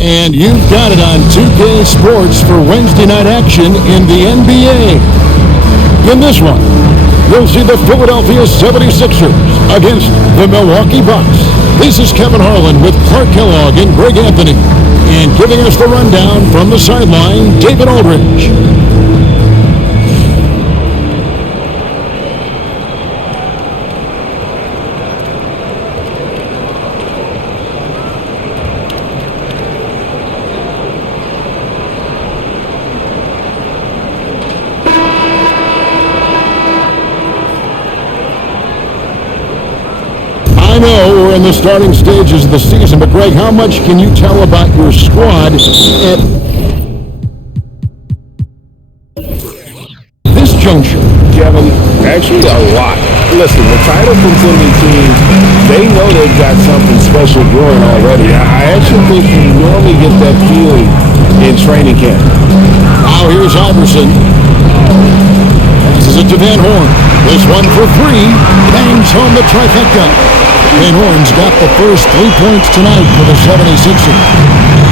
And you've got it on 2K Sports for Wednesday night action in the NBA. In this one, you'll see the Philadelphia 76ers against the Milwaukee Bucks. This is Kevin Harlan with Clark Kellogg and Greg Anthony. And giving us the rundown from the sideline, David Aldridge. I know we're in the starting stages of the season, but Greg, how much can you tell about your squad at this juncture? Kevin, actually a lot. Listen, the title contending teams, they know they've got something special brewing already. I actually think you normally get that feeling in training camp. Now here's Iverson. This is it to Van Horn. This one for three. Bangs home the trifecta. Van Horn's got the first 3 points tonight for the 76ers.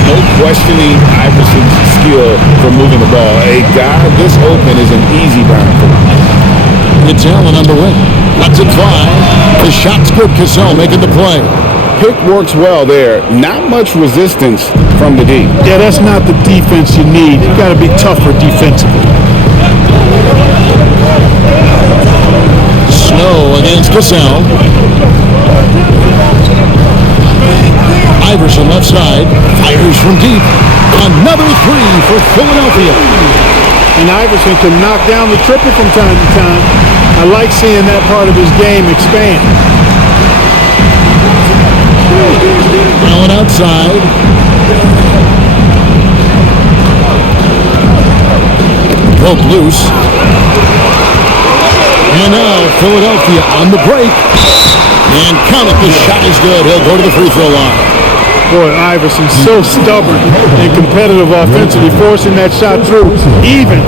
No questioning Iverson's skill for moving the ball. A guy this open is an easy bound for him. It's Allen on the wing. Lets it fly. The shot's good. Cassell making the play. Pick works well there. Not much resistance from the D. Yeah, that's not the defense you need. You got to be tougher defensively. Snow against Cassell. Iverson left side. Fires from deep. Another three for Philadelphia. And Iverson can knock down the triple from time to time. I like seeing that part of his game expand. Allen outside. Broke loose. And now Philadelphia on the break. And count it, the shot is good. He'll go to the free throw line. Boy, Iverson's so stubborn and competitive offensively, forcing that shot through even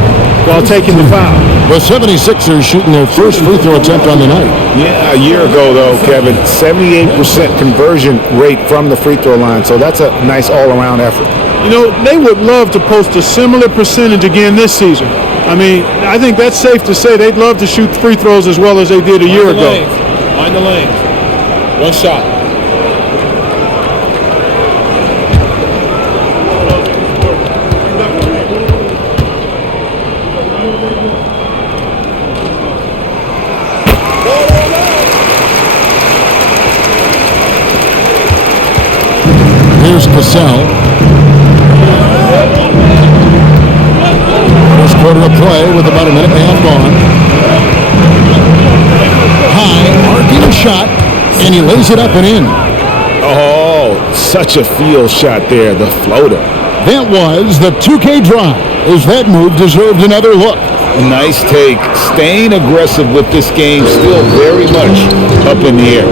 while taking the foul. The 76ers shooting their first free throw attempt on the night. Yeah, a year ago, though, Kevin, 78% conversion rate from the free throw line. So that's a nice all-around effort. You know, they would love to post a similar percentage again this season. I mean, I think that's safe to say they'd love to shoot free throws as well as they did a year ago. Find the lane. One shot. Here's Cassell. First quarter of play with about a minute and a half gone. High, arcing shot, and he lays it up and in. Oh, such a field shot there, the floater. That was the 2K drive, as that move deserved another look. Nice take. Staying aggressive with this game, still very much up in the air.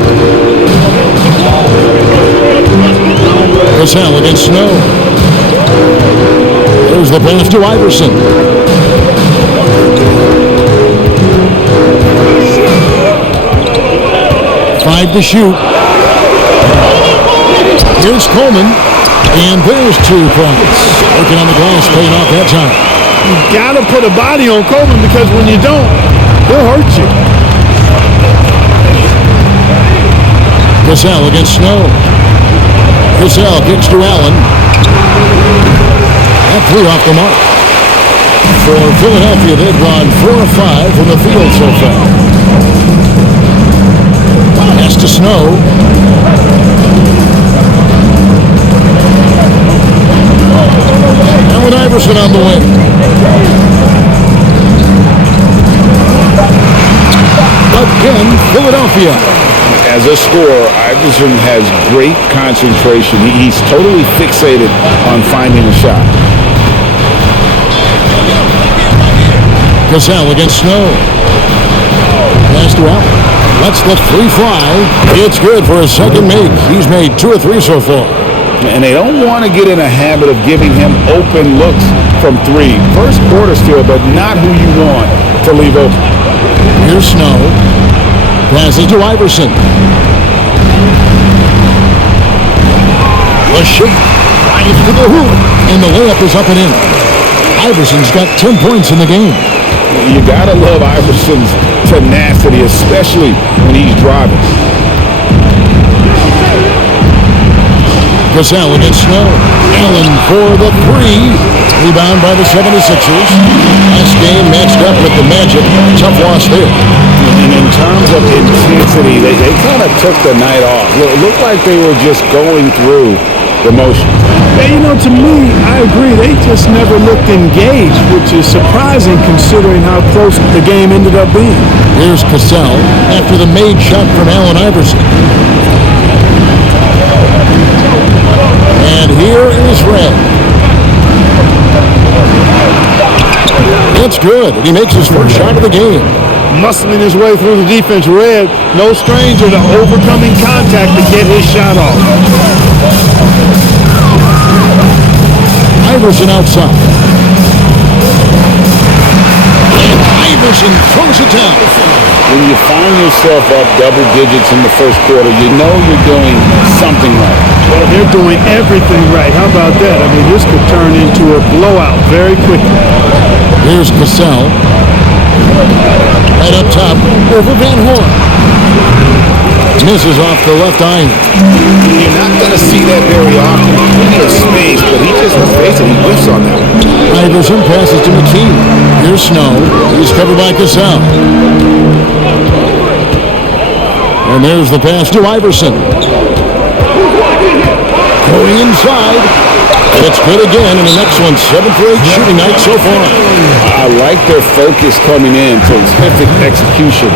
Cassell against Snow. There's the pass to Iverson. Five to shoot. Here's Coleman. And there's 2 points. Working on the glass, paying off that time. You got to put a body on Coleman because when you don't, he'll hurt you. Cassell against Snow. Cassell kicks to Allen. That 3 off the mark. For Philadelphia, they've gone 4 of 5 from the field so far. Pass to Snow. Allen Iverson on the wing. Again, Philadelphia. As a scorer, Iverson has great concentration. He's totally fixated on finding a shot. Cassell against Snow. Pass to Allen. Lets the 3 fly. It's good for a second make. He's made 2 or 3 so far. And they don't want to get in a habit of giving him open looks from 3. First quarter still, but not who you want to leave open. Here's Snow. Passes to Iverson. The shot. Drives to the hoop, and the layup is up and in. Iverson's got 10 points in the game. You gotta love Iverson's tenacity, especially when he's driving. Cassell against Snow. Allen for the three. Rebound by the 76ers. Last game matched up with the Magic. Tough loss there. And in terms of intensity, they kind of took the night off. It looked like they were just going through the motion. And, to me, I agree. They just never looked engaged, which is surprising considering how close the game ended up being. Here's Cassell after the made shot from Allen Iverson. And here is Red. That's good. He makes his first shot of the game. Muscling his way through the defense. Red, no stranger to overcoming contact to get his shot off. Iverson outside. And Iverson throws it down. When you find yourself up double digits in the first quarter, you know you're doing something right. Well, they're doing everything right. How about that? I mean, this could turn into a blowout very quickly. Here's Cassell. Right up top, over Van Horn. Misses off the left iron. You're not going to see that very often. Plenty of space, but he just, let's face it, he whiffs on that one. Iverson passes to McKee. Here's Snow. He's covered by Cassell. And there's the pass to Iverson. Going inside. And it's good again, and an excellent 7 for 8 shooting night so far. I like their focus coming in, terrific execution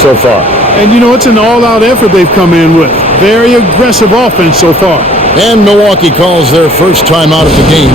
so far. And it's an all-out effort they've come in with. Very aggressive offense so far. And Milwaukee calls their first time out of the game.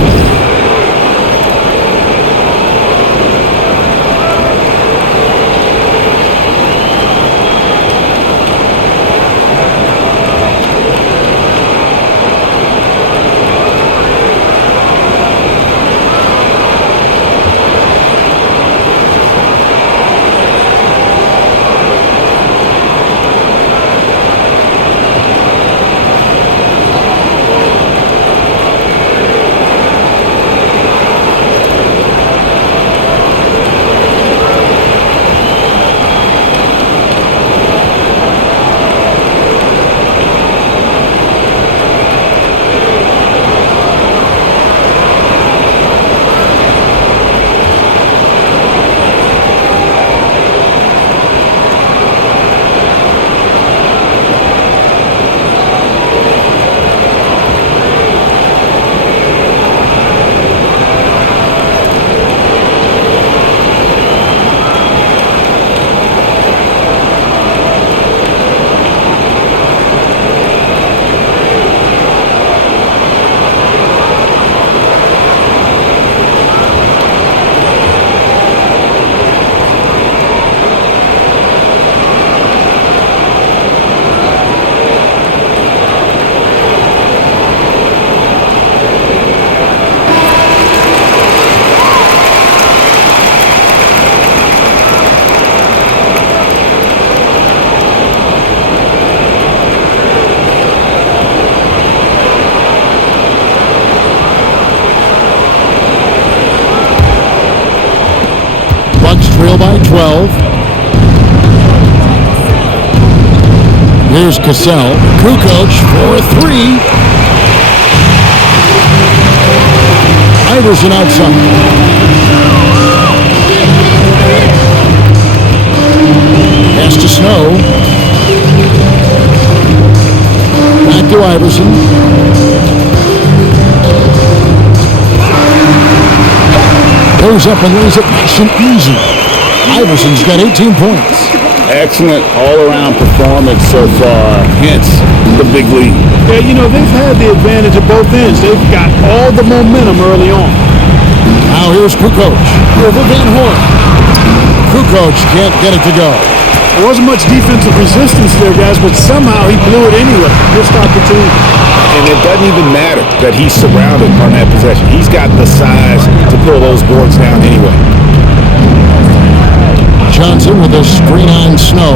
Trail by 12. Here's Cassell. Kukoc for 3. Iverson outside. Pass to Snow. Back to Iverson. Goes up and lays it nice and easy. Iverson's got 18 points. Excellent all-around performance so far, hence the big lead. Yeah, they've had the advantage at both ends. They've got all the momentum early on. Now here's Kukoc over Van Horn. Kukoc can't get it to go. There wasn't much defensive resistance there, guys, but somehow he blew it anyway. Missed opportunity. And it doesn't even matter that he's surrounded on that possession. He's got the size to pull those boards down anyway. Johnson with a screen on Snow.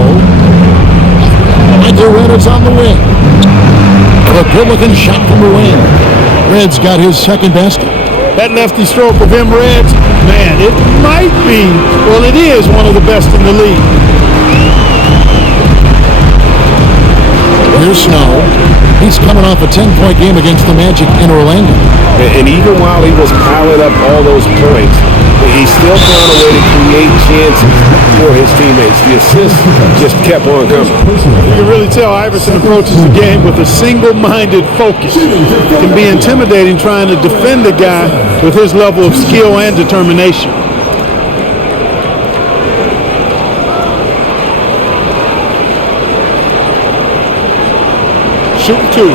Michael Red is on the wing. A good-looking shot from the wing. Reds got his second basket. That lefty stroke of him, Reds, man, it might be, well, it is one of the best in the league. Here's Snow. He's coming off a 10-point game against the Magic in Orlando. And even while he was piling up all those points, he still found a way to create chances for his teammates. The assists just kept on coming. You can really tell Iverson approaches the game with a single-minded focus. It can be intimidating trying to defend a guy with his level of skill and determination. Shooting two.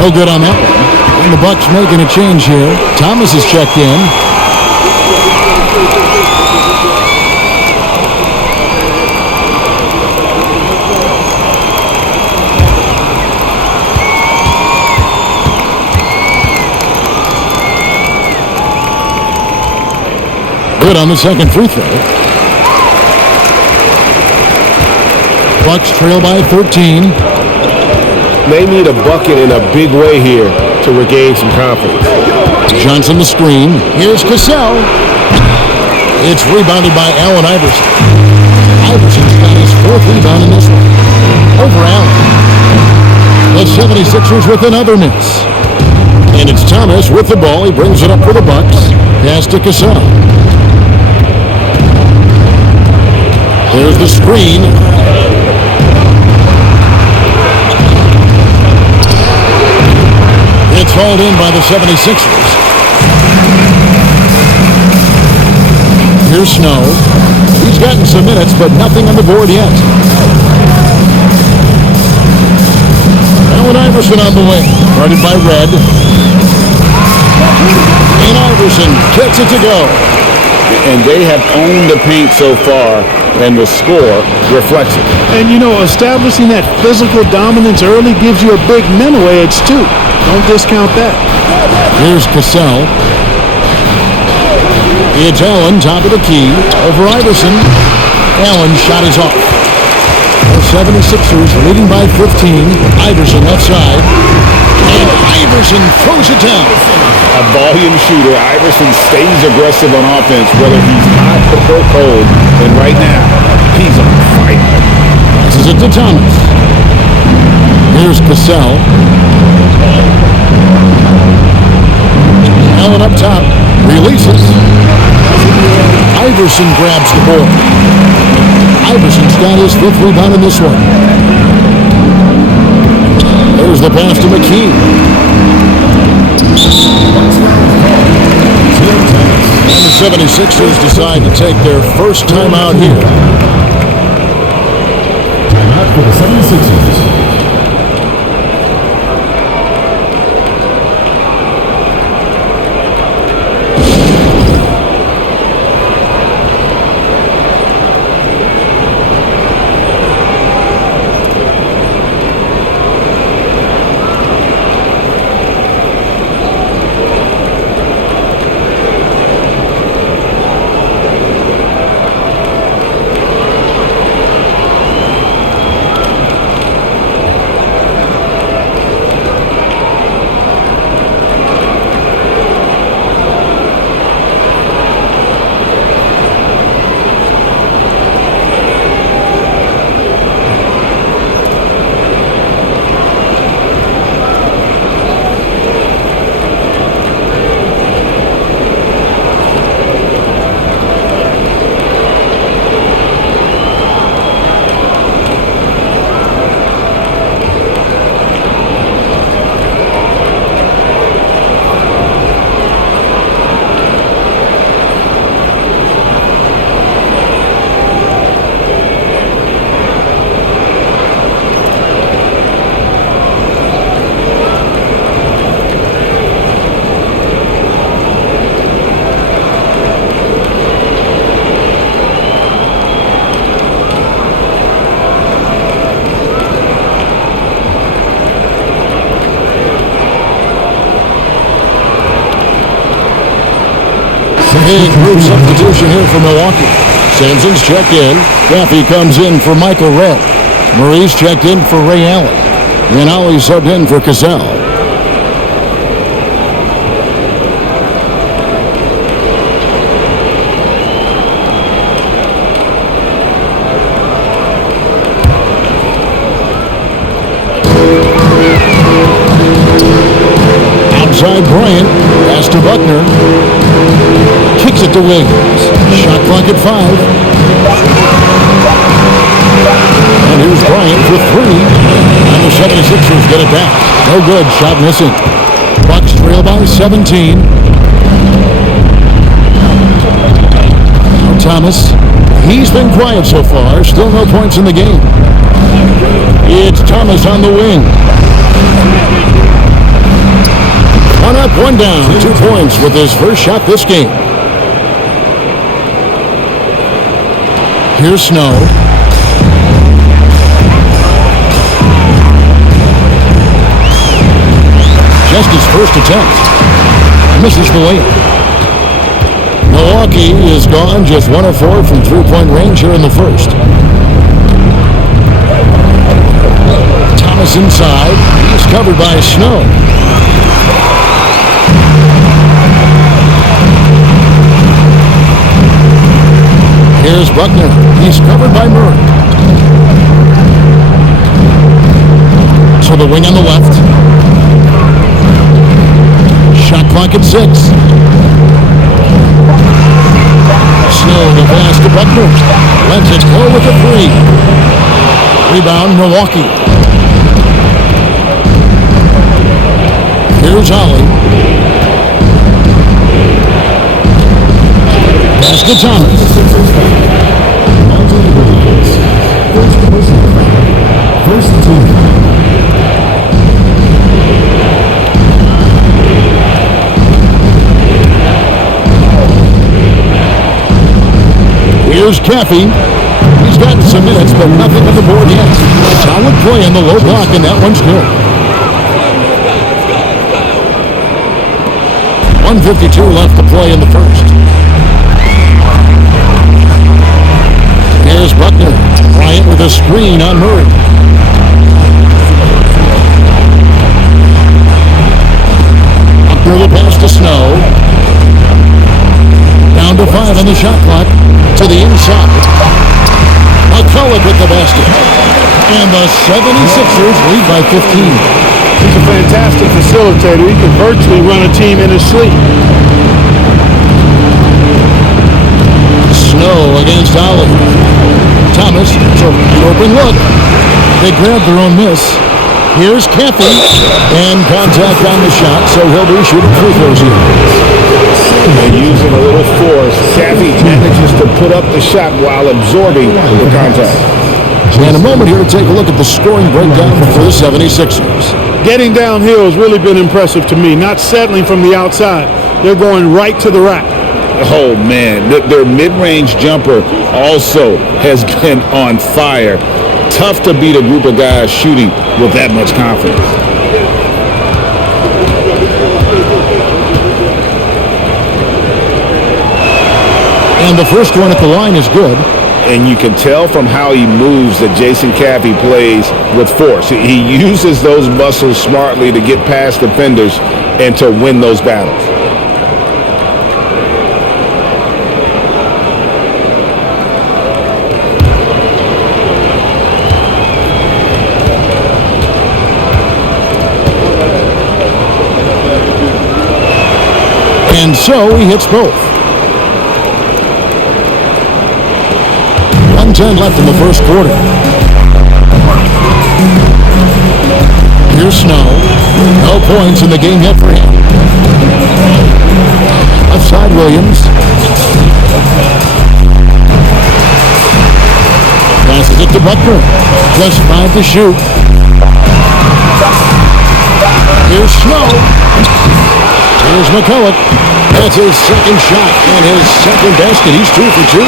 No good on that one. And the Bucks making a change here. Thomas is checked in. Good on the second free throw. Bucks trail by 13. They need a bucket in a big way here to regain some confidence. Johnson the screen. Here's Cassell. It's rebounded by Allen Iverson. Iverson's got his fourth rebound in this one. Over Allen. The 76ers with another miss. And it's Thomas with the ball. He brings it up for the Bucks. Pass to Cassell. There's the screen. It's hauled in by the 76ers. Here's Snow. He's gotten some minutes, but nothing on the board yet. Allen Iverson on the wing. Guarded by Red. And Iverson gets it to go. And they have owned the paint so far, and the score reflects it. And, you know, establishing that physical dominance early gives you a big mental edge, too. Don't discount that. Here's Cassell. It's Allen, top of the key. Over Iverson. Allen's shot is off. The 76ers leading by 15. Iverson left side. And Iverson throws it down. A volume shooter, Iverson stays aggressive on offense, whether he's hot or cold. And right now, he's on fire. Passes it to Thomas. Here's Cassell. Allen up top. Releases. Iverson grabs the board. Iverson's got his fifth rebound in this one. There's the pass to McKee. And the 76ers decide to take their first timeout here. Timeout for the 76ers. big group substitution here for Milwaukee. Sampson's checked in. Gaffey comes in for Michael Redd. Murray's checked in for Ray Allen. And Ollie subbed in for Cassell. Outside Bryant, pass to Buckner. Kicks it to Williams. Shot clock at 5. And here's Bryant for 3. And the 76ers get it back. No good. Shot missing. Bucks trail by 17. Now Thomas. He's been quiet so far. Still no points in the game. It's Thomas on the wing. One up, one down. 2 points with his first shot this game. Here's Snow. Just his first attempt. Misses the layup. Milwaukee is gone just 1 of 4 from three-point range here in the first. Thomas inside. He's covered by Snow. Here's Buckner. He's covered by Murray. To the wing on the left. Shot clock at 6. Snow the pass to Buckner. Lets it go with a 3. Rebound Milwaukee. Here's Ollie. Pass to Thomas. First team. Here's Gaffey. He's gotten some minutes, but nothing on the board yet. Solid play on the low block, and that one's good. 1:52 left to play in the first. Here's Buckner. Bryant with a screen on Murray. Buckner the pass to Snow. Down to 5 on the shot clock. To the inside. McCullough with the basket. And the 76ers lead by 15. He's a fantastic facilitator. He can virtually run a team in his sleep. Snow against Ollie. Thomas, open look. They grab their own miss. Here's Gaffey. And contact on the shot, so he'll be shooting free throws here. And using a little force, Gaffey manages to put up the shot while absorbing the contact. And a moment here to take a look at the scoring breakdown for the 76ers. Getting downhill has really been impressive to me. Not settling from the outside. They're going right to the rack. Oh, man. Their mid-range jumper also has been on fire. Tough to beat a group of guys shooting with that much confidence. And the first one at the line is good. And you can tell from how he moves that Jason Gaffey plays with force. He uses those muscles smartly to get past defenders and to win those battles. And so he hits both. 1:10 left in the first quarter. Here's Snow. No points in the game yet for him. Outside Williams. Passes it to Buckner. Just 5 to shoot. Here's Snow. Here's McCullough. That's his second shot and his second basket. He's 2 for 2.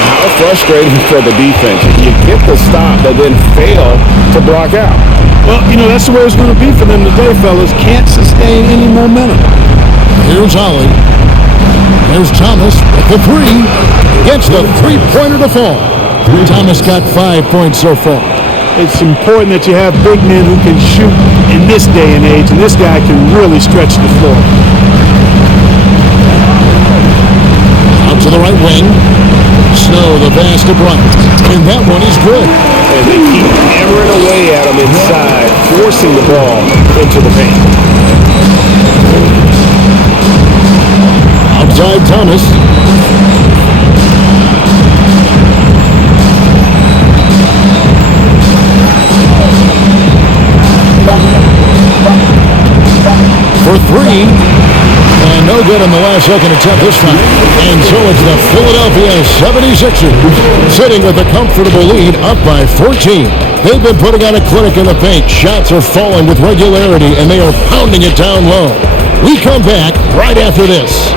How frustrating for the defense. You get the stop, but then fail to block out. Well, that's the way it's going to be for them today, fellas. Can't sustain any momentum. Here's Ollie. There's Thomas with the three. Gets the three-pointer to fall. Thomas got 5 points so far. It's important that you have big men who can shoot in this day and age, and this guy can really stretch the floor. Out to the right wing. Snow, the pass to Bryant. And that one is good. And they keep hammering away at him inside, forcing the ball into the paint. Outside Thomas. For three. And no good on the last second attempt this time. And so it's the Philadelphia 76ers sitting with a comfortable lead up by 14. They've been putting on a clinic in the paint. Shots are falling with regularity, and they are pounding it down low. We come back right after this.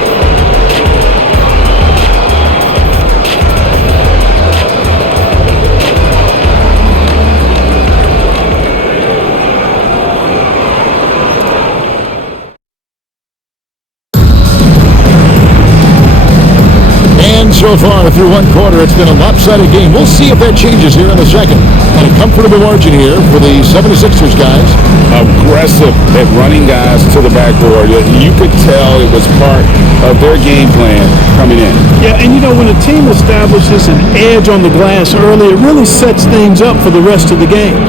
So far through one quarter, it's been a lopsided game. We'll see if that changes here in a second. And a comfortable margin here for the 76ers guys. Aggressive at running guys to the backboard. You could tell it was part of their game plan coming in. Yeah, and you know, when a team establishes an edge on the glass early, it really sets things up for the rest of the game.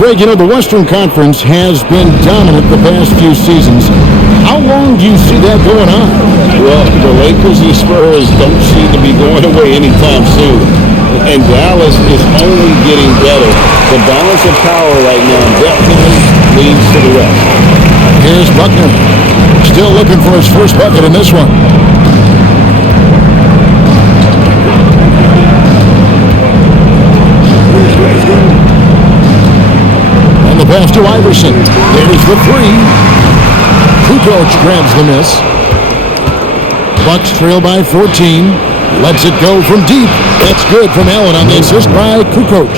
Greg, you know, the Western Conference has been dominant the past few seasons. How long do you see that going on? Well, the Lakers and Spurs don't seem to be going away anytime soon. And Dallas is only getting better. The balance of power right now definitely leads to the West. Here's Buckner. Still looking for his first bucket in this one. And the pass to Iverson. There's the three. Kukoc grabs the miss. Bucks trail by 14. Lets it go from deep. That's good from Allen on the assist by Kukoc.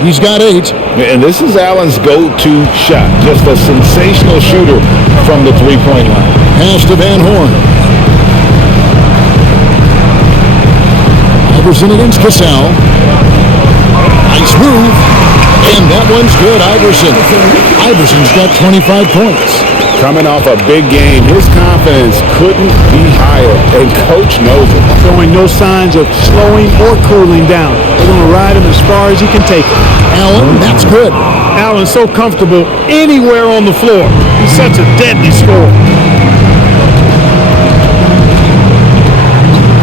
He's got 8. And this is Allen's go-to shot. Just a sensational shooter from the three-point line. Pass to Van Horn. Iverson against Cassell. Nice move. And that one's good, Iverson. Iverson's got 25 points. Coming off a big game, his confidence couldn't be higher, and Coach knows it. Showing no signs of slowing or cooling down. They're going to ride him as far as he can take it. Allen, that's good. Allen's so comfortable anywhere on the floor. He's such a deadly scorer.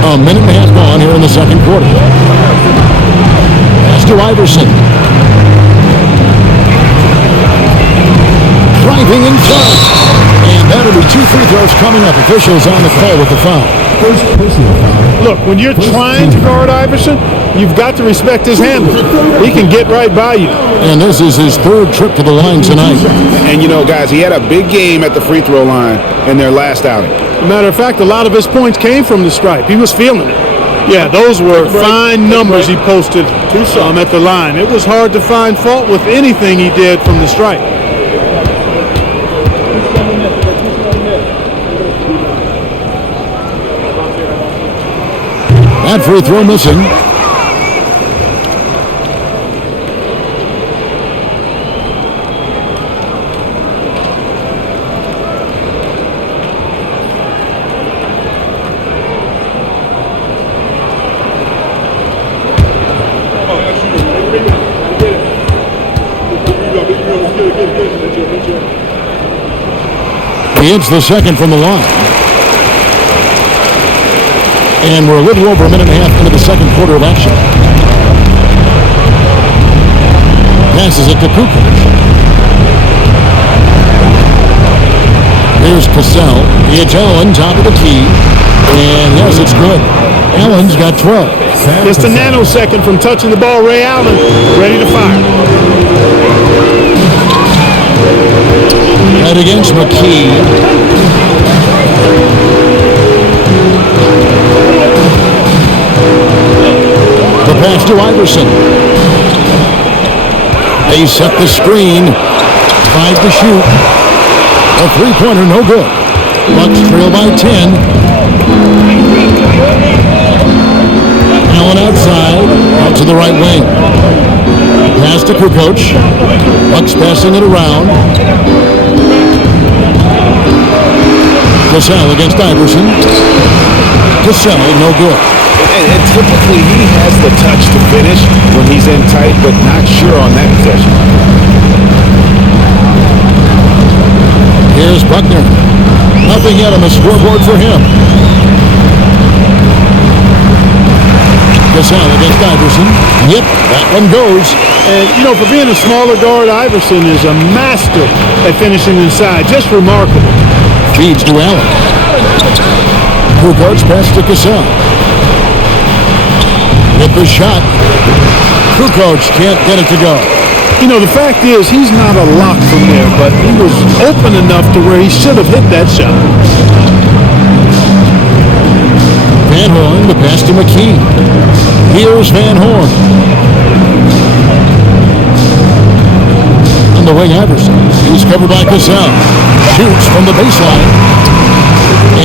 A minute and a half gone here in the second quarter. Pass to Iverson. Driving in front. And that'll be 2 free throws coming up. Officials on the call with the foul. First personal foul. Look, when you're trying to guard Iverson, you've got to respect his handle. He can get right by you. And this is his third trip to the line tonight. And you know, guys, he had a big game at the free throw line in their last outing. As a matter of fact, a lot of his points came from the stripe. He was feeling it. Yeah, those were fine numbers he posted at the line. It was hard to find fault with anything he did from the stripe. That free throw missing. He hits the second from the line. And we're a little over a minute and a half into the second quarter of action. Passes it to Kukoc. Here's Cassell. It's Allen, top of the key. And yes, it's good. Allen's got 12. Just a nanosecond from touching the ball. Ray Allen ready to fire. Right against McKee. The pass to Iverson. They set the screen. 5 to shoot. A three-pointer, no good. Bucks trail by 10. to the right wing. Pass to Kukoc. Bucks passing it around. Cassell against Iverson. Cassell, no good. And typically he has the touch to finish when he's in tight, but not sure on that possession. Here's Buckner. Nothing yet on the scoreboard for him. Cassell against Iverson. Yep, that one goes. And, for being a smaller guard, Iverson is a master at finishing inside. Just remarkable. Feeds to Allen. Kukoc pass to Cassell. With the shot. Kukoc can't get it to go. The fact is, he's not a lock from there, but he was open enough to where he should have hit that shot. Van Horn, the pass to McKee. Here's Van Horn. On the wing, Iverson. He's covered by Cassell. Shoots from the baseline.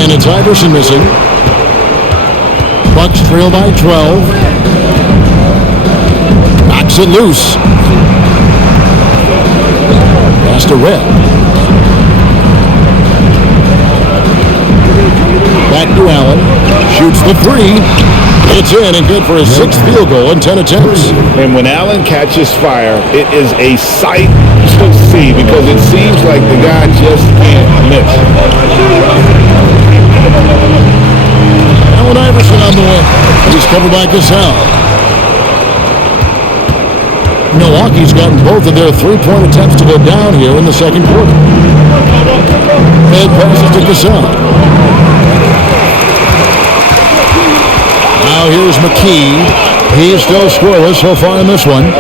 And it's Iverson missing. Bucks trail by 12. Knocks it loose. Pass to Red. Back to Allen. Shoots the three. It's in and good for his sixth field goal in 10 attempts. And when Allen catches fire, it is a sight to see because it seems like the guy just can't miss. Allen Iverson on the way. He's covered by Cassell. Milwaukee's gotten both of their three-point attempts to go down here in the second quarter. Head passes to Cassell. Now here's McKee. He is still scoreless so far in this one.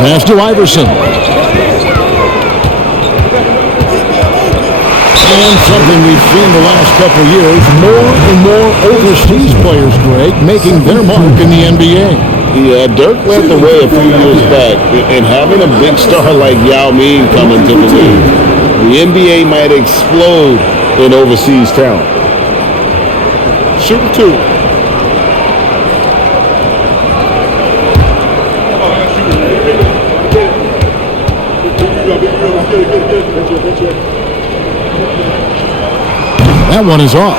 Pass to Iverson. And something we've seen the last couple of years, more and more overseas players, Greg, making their mark in the NBA. Yeah, Dirk led the way a few years back, and having a big star like Yao Ming come into the league, the NBA might explode in overseas talent. Shooting two. That one is off.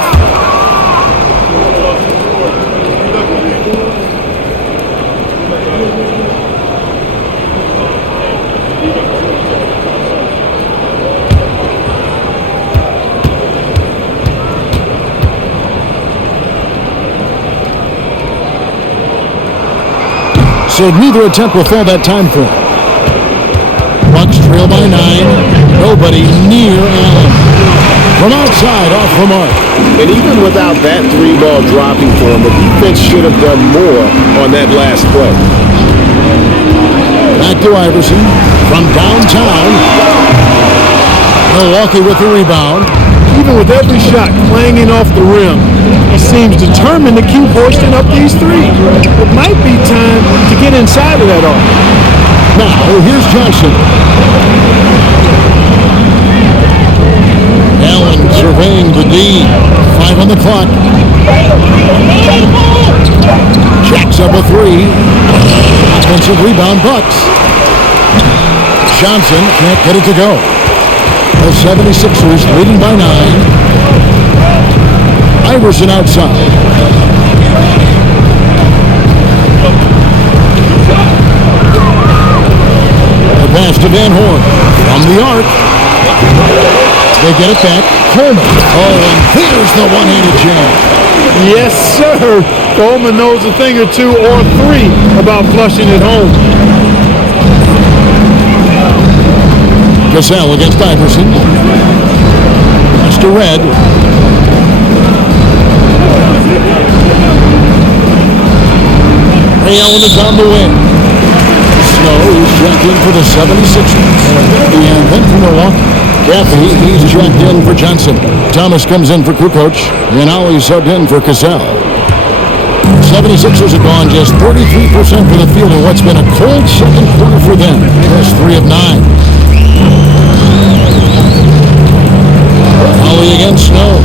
So neither attempt will fall that time for him. Bucks trail by 9. Nobody near Allen. From outside, off the mark. And even without that three ball dropping for him, the defense should have done more on that last play. Back to Iverson from downtown. Milwaukee with the rebound. Even with every shot clanging off the rim, he seems determined to keep hoisting up these threes. It might be time to get inside of that arc. Now, here's Johnson. Allen surveying the D. 5 on the clock. Jacks up a three. Offensive rebound, Bucks. Johnson can't get it to go. The 76ers leading by 9. Iverson outside. The pass to Van Horn from the arc. They get it back. Coleman. Oh, and there's the one-handed jam. Yes, sir. Coleman knows a thing or two or three about flushing it home. Cassell against Iverson. Pass to Red. Ray Allen is on the wing. Snow is checked in for the 76ers. And then for Milwaukee. Gaffey, he's checked in for Johnson. Thomas comes in for Kukoc. And Ali's subbed in for Cassell. 76ers have gone just 33% for the field in what's been a cold second quarter for them. That's 3 of 9. Ali against Snow.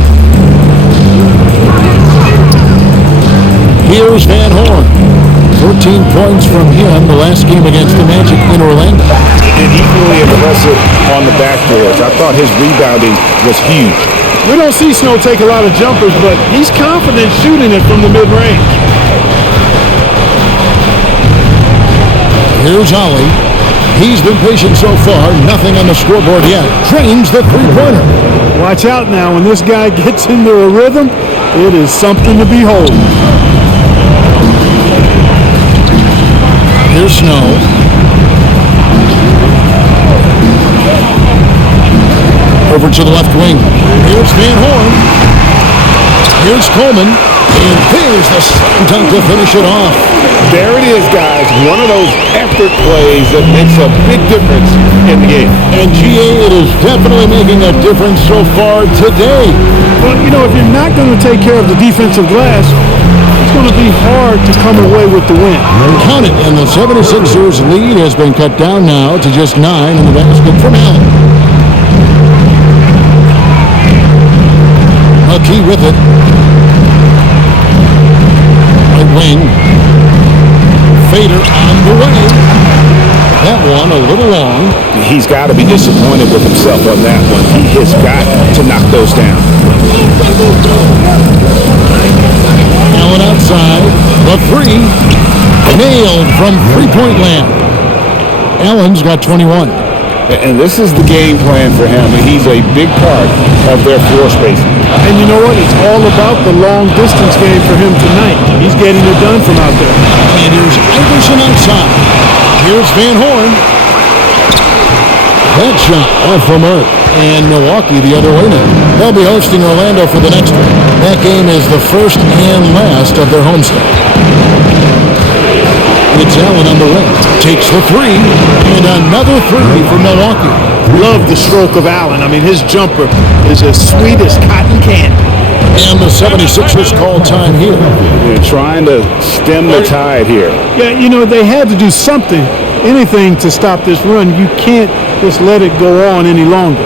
Here's Van Horn. 14 points from him the last game against the Magic in Orlando. And equally impressive on the backboards. I thought his rebounding was huge. We don't see Snow take a lot of jumpers, but he's confident shooting it from the mid-range. Here's Ollie. He's been patient so far. Nothing on the scoreboard yet. Drains the three-pointer. Watch out now. When this guy gets into a rhythm, it is something to behold. Here's Snow. Over to the left wing. Here's Van Horn. Here's Coleman. And here's the slam dunk to finish it off. There it is, guys. One of those effort plays that makes a big difference in the game. And GA, it is definitely making a difference so far today. Well, you know, if you're not going to take care of the defensive glass, it's going to be hard to come away with the win. Count it, and the 76ers lead has been cut down now to just 9 in the basket from Allen. McKee with it. Right wing. Fader on the way. That one a little long. He's got to be disappointed with himself on that one. He has got to knock those down. Allen outside. The three. Nailed from three-point land. Allen's got 21. And this is the game plan for him. He's a big part of their floor spacing. And you know what? It's all about the long-distance game for him tonight. He's getting it done from out there. And here's Iverson outside. Here's Van Horn. That shot off from Earth. And Milwaukee the other way now. They'll be hosting Orlando for the next one. That game is the first and last of their homestand. It's Allen on the wing. Takes the three. And another three for Milwaukee. Love the stroke of Allen. I mean, his jumper is as sweet as cotton candy. And the 76ers call time here. They're trying to stem the tide here. Yeah, you know, they had to do something, anything to stop this run. You can't just let it go on any longer.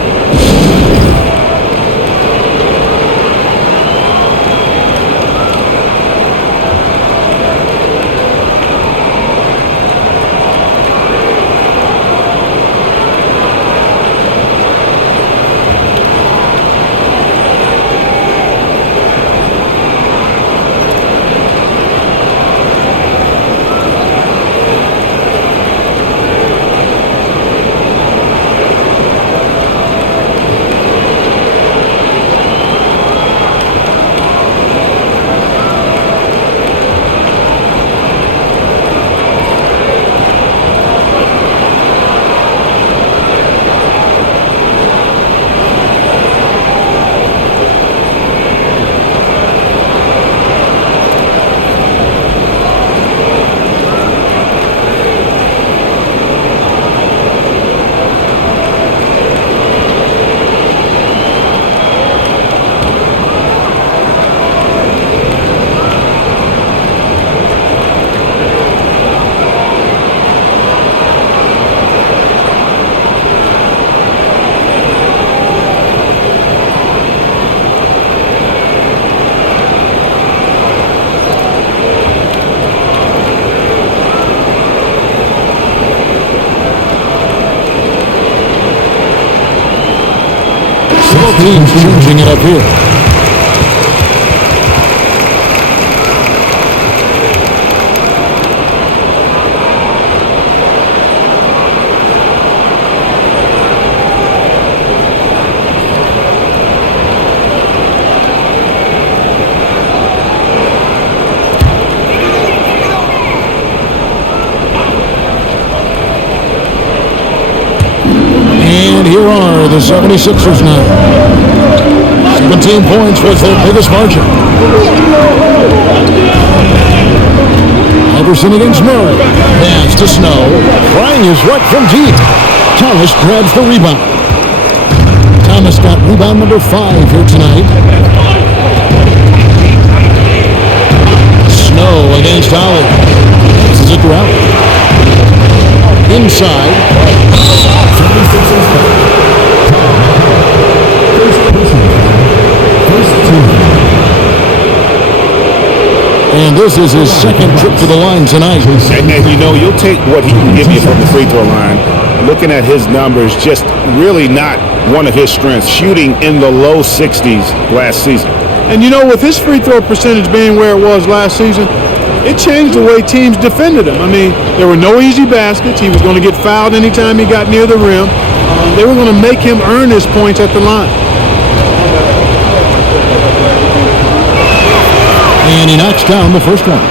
Teams changing it up here. And here are the 76ers now. 17 points was their biggest margin. Iverson against Murray. Pass to Snow. Trying his luck from deep. Thomas grabs the rebound. Thomas got rebound number 5 here tonight. Snow against Ollie. Passes it to Allen. Inside. And this is his second trip to the line tonight. And you know, you'll take what he can give you from the free throw line. Looking at his numbers, just really not one of his strengths, shooting in the low 60s last season. And you know, with his free throw percentage being where it was last season, it changed the way teams defended him. I mean, there were no easy baskets. He was going to get fouled anytime he got near the rim. They were going to make him earn his points at the line. And he knocks down the first one.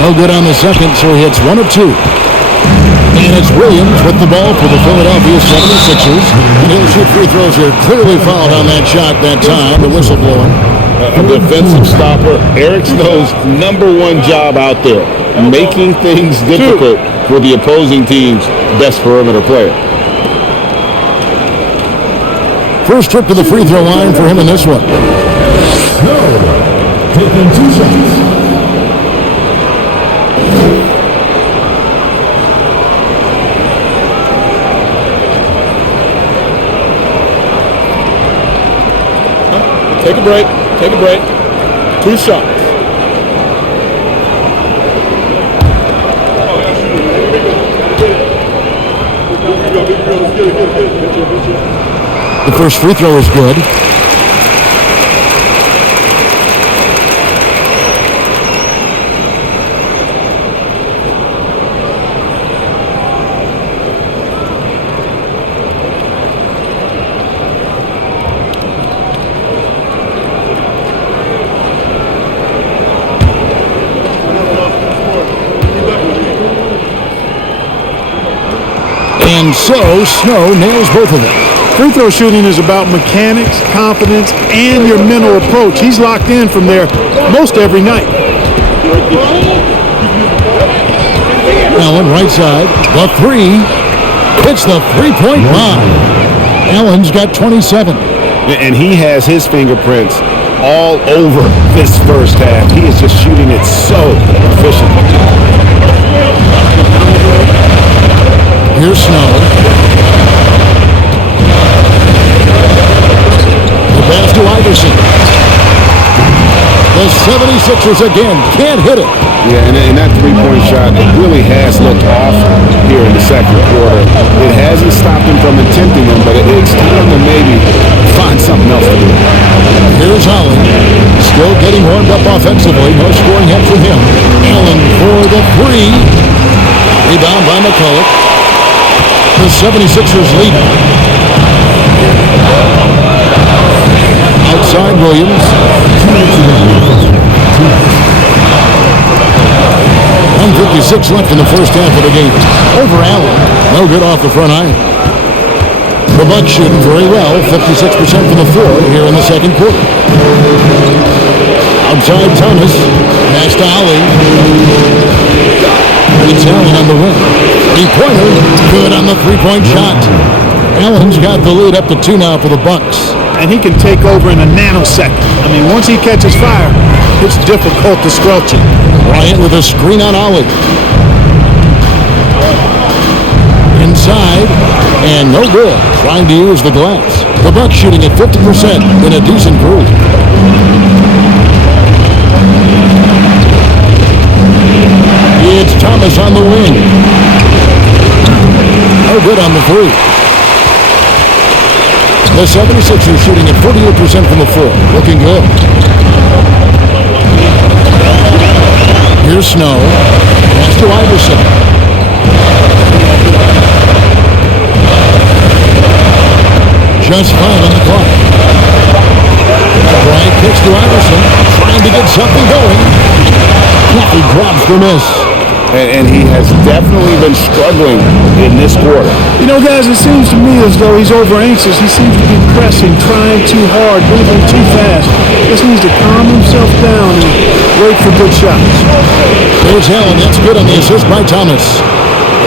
No good on the second, so he hits 1 of 2. And it's Williams with the ball for the Philadelphia 76ers. And he'll shoot free throws here. Clearly fouled on that shot that time, the whistle blowing. A defensive stopper. Eric Snow's #1 job out there, making things difficult for the opposing team's best perimeter player. First trip to the free throw line for him in this one. Snow taking 2 shots. Take a break. Take a break. 2 shots. The first free throw is good. And so Snow nails both of them. Free throw shooting is about mechanics, confidence, and your mental approach. He's locked in from there most every night. Allen right side, the 3. Hits the three-point line. Allen's got 27. And he has his fingerprints all over this first half. He is just shooting it so efficiently. Here's Snow. The pass to Iverson. The 76ers again can't hit it. Yeah, and that three-point shot, it really has looked off here in the second quarter. It hasn't stopped him from attempting them, but it's time to maybe find something else to do. Here's Allen, still getting warmed up offensively. No scoring yet from him. Allen for the 3. Rebound by McCulloch. The 76ers lead. Outside Williams. 1:56 left in the first half of the game. Over Allen. No good off the front iron. The Bucks shooting very well. 56% from the floor here in the second quarter. Outside Thomas. Pass to Ali. It's Allen on the wing. Three-pointer. Good on the three-point shot. Allen's got the lead up to 2 now for the Bucks. And he can take over in a nanosecond. I mean, once he catches fire, it's difficult to squelch it. Bryant with a screen on Ollie. Inside, and no good. Trying to use the glass. The Bucks shooting at 50% in a decent groove. It's Thomas on the wing. No good on the 3. The 76ers shooting at 48% from the floor. Looking good. Here's Snow. Pass to Iverson. Just 5 on the clock. Bryant kicks to Iverson. Trying to get something going. He grabs the miss. And he has definitely been struggling in this quarter. You know, guys, it seems to me as though he's over anxious. He seems to be pressing, trying too hard, moving too fast. Just needs to calm himself down and wait for good shots. There's Allen. That's good on the assist by Thomas.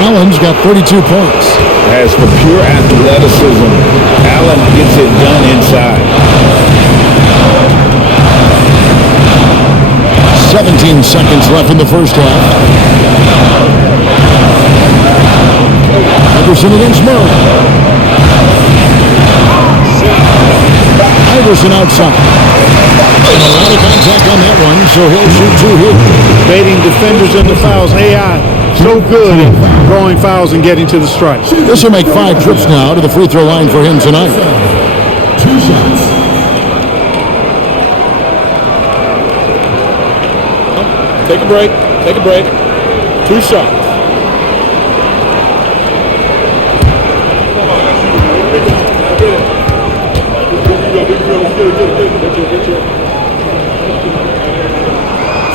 Allen's got 32 points. As for pure athleticism, Allen gets it done inside. 17 seconds left in the first half. Iverson against Murray. Iverson outside. And a lot of contact on that one, so he'll shoot two here. Baiting defenders into fouls. AI so good at drawing fouls and getting to the strike. This will make 5 trips now to the free throw line for him tonight. 2 shots. Take a break. Take a break. 2 shots.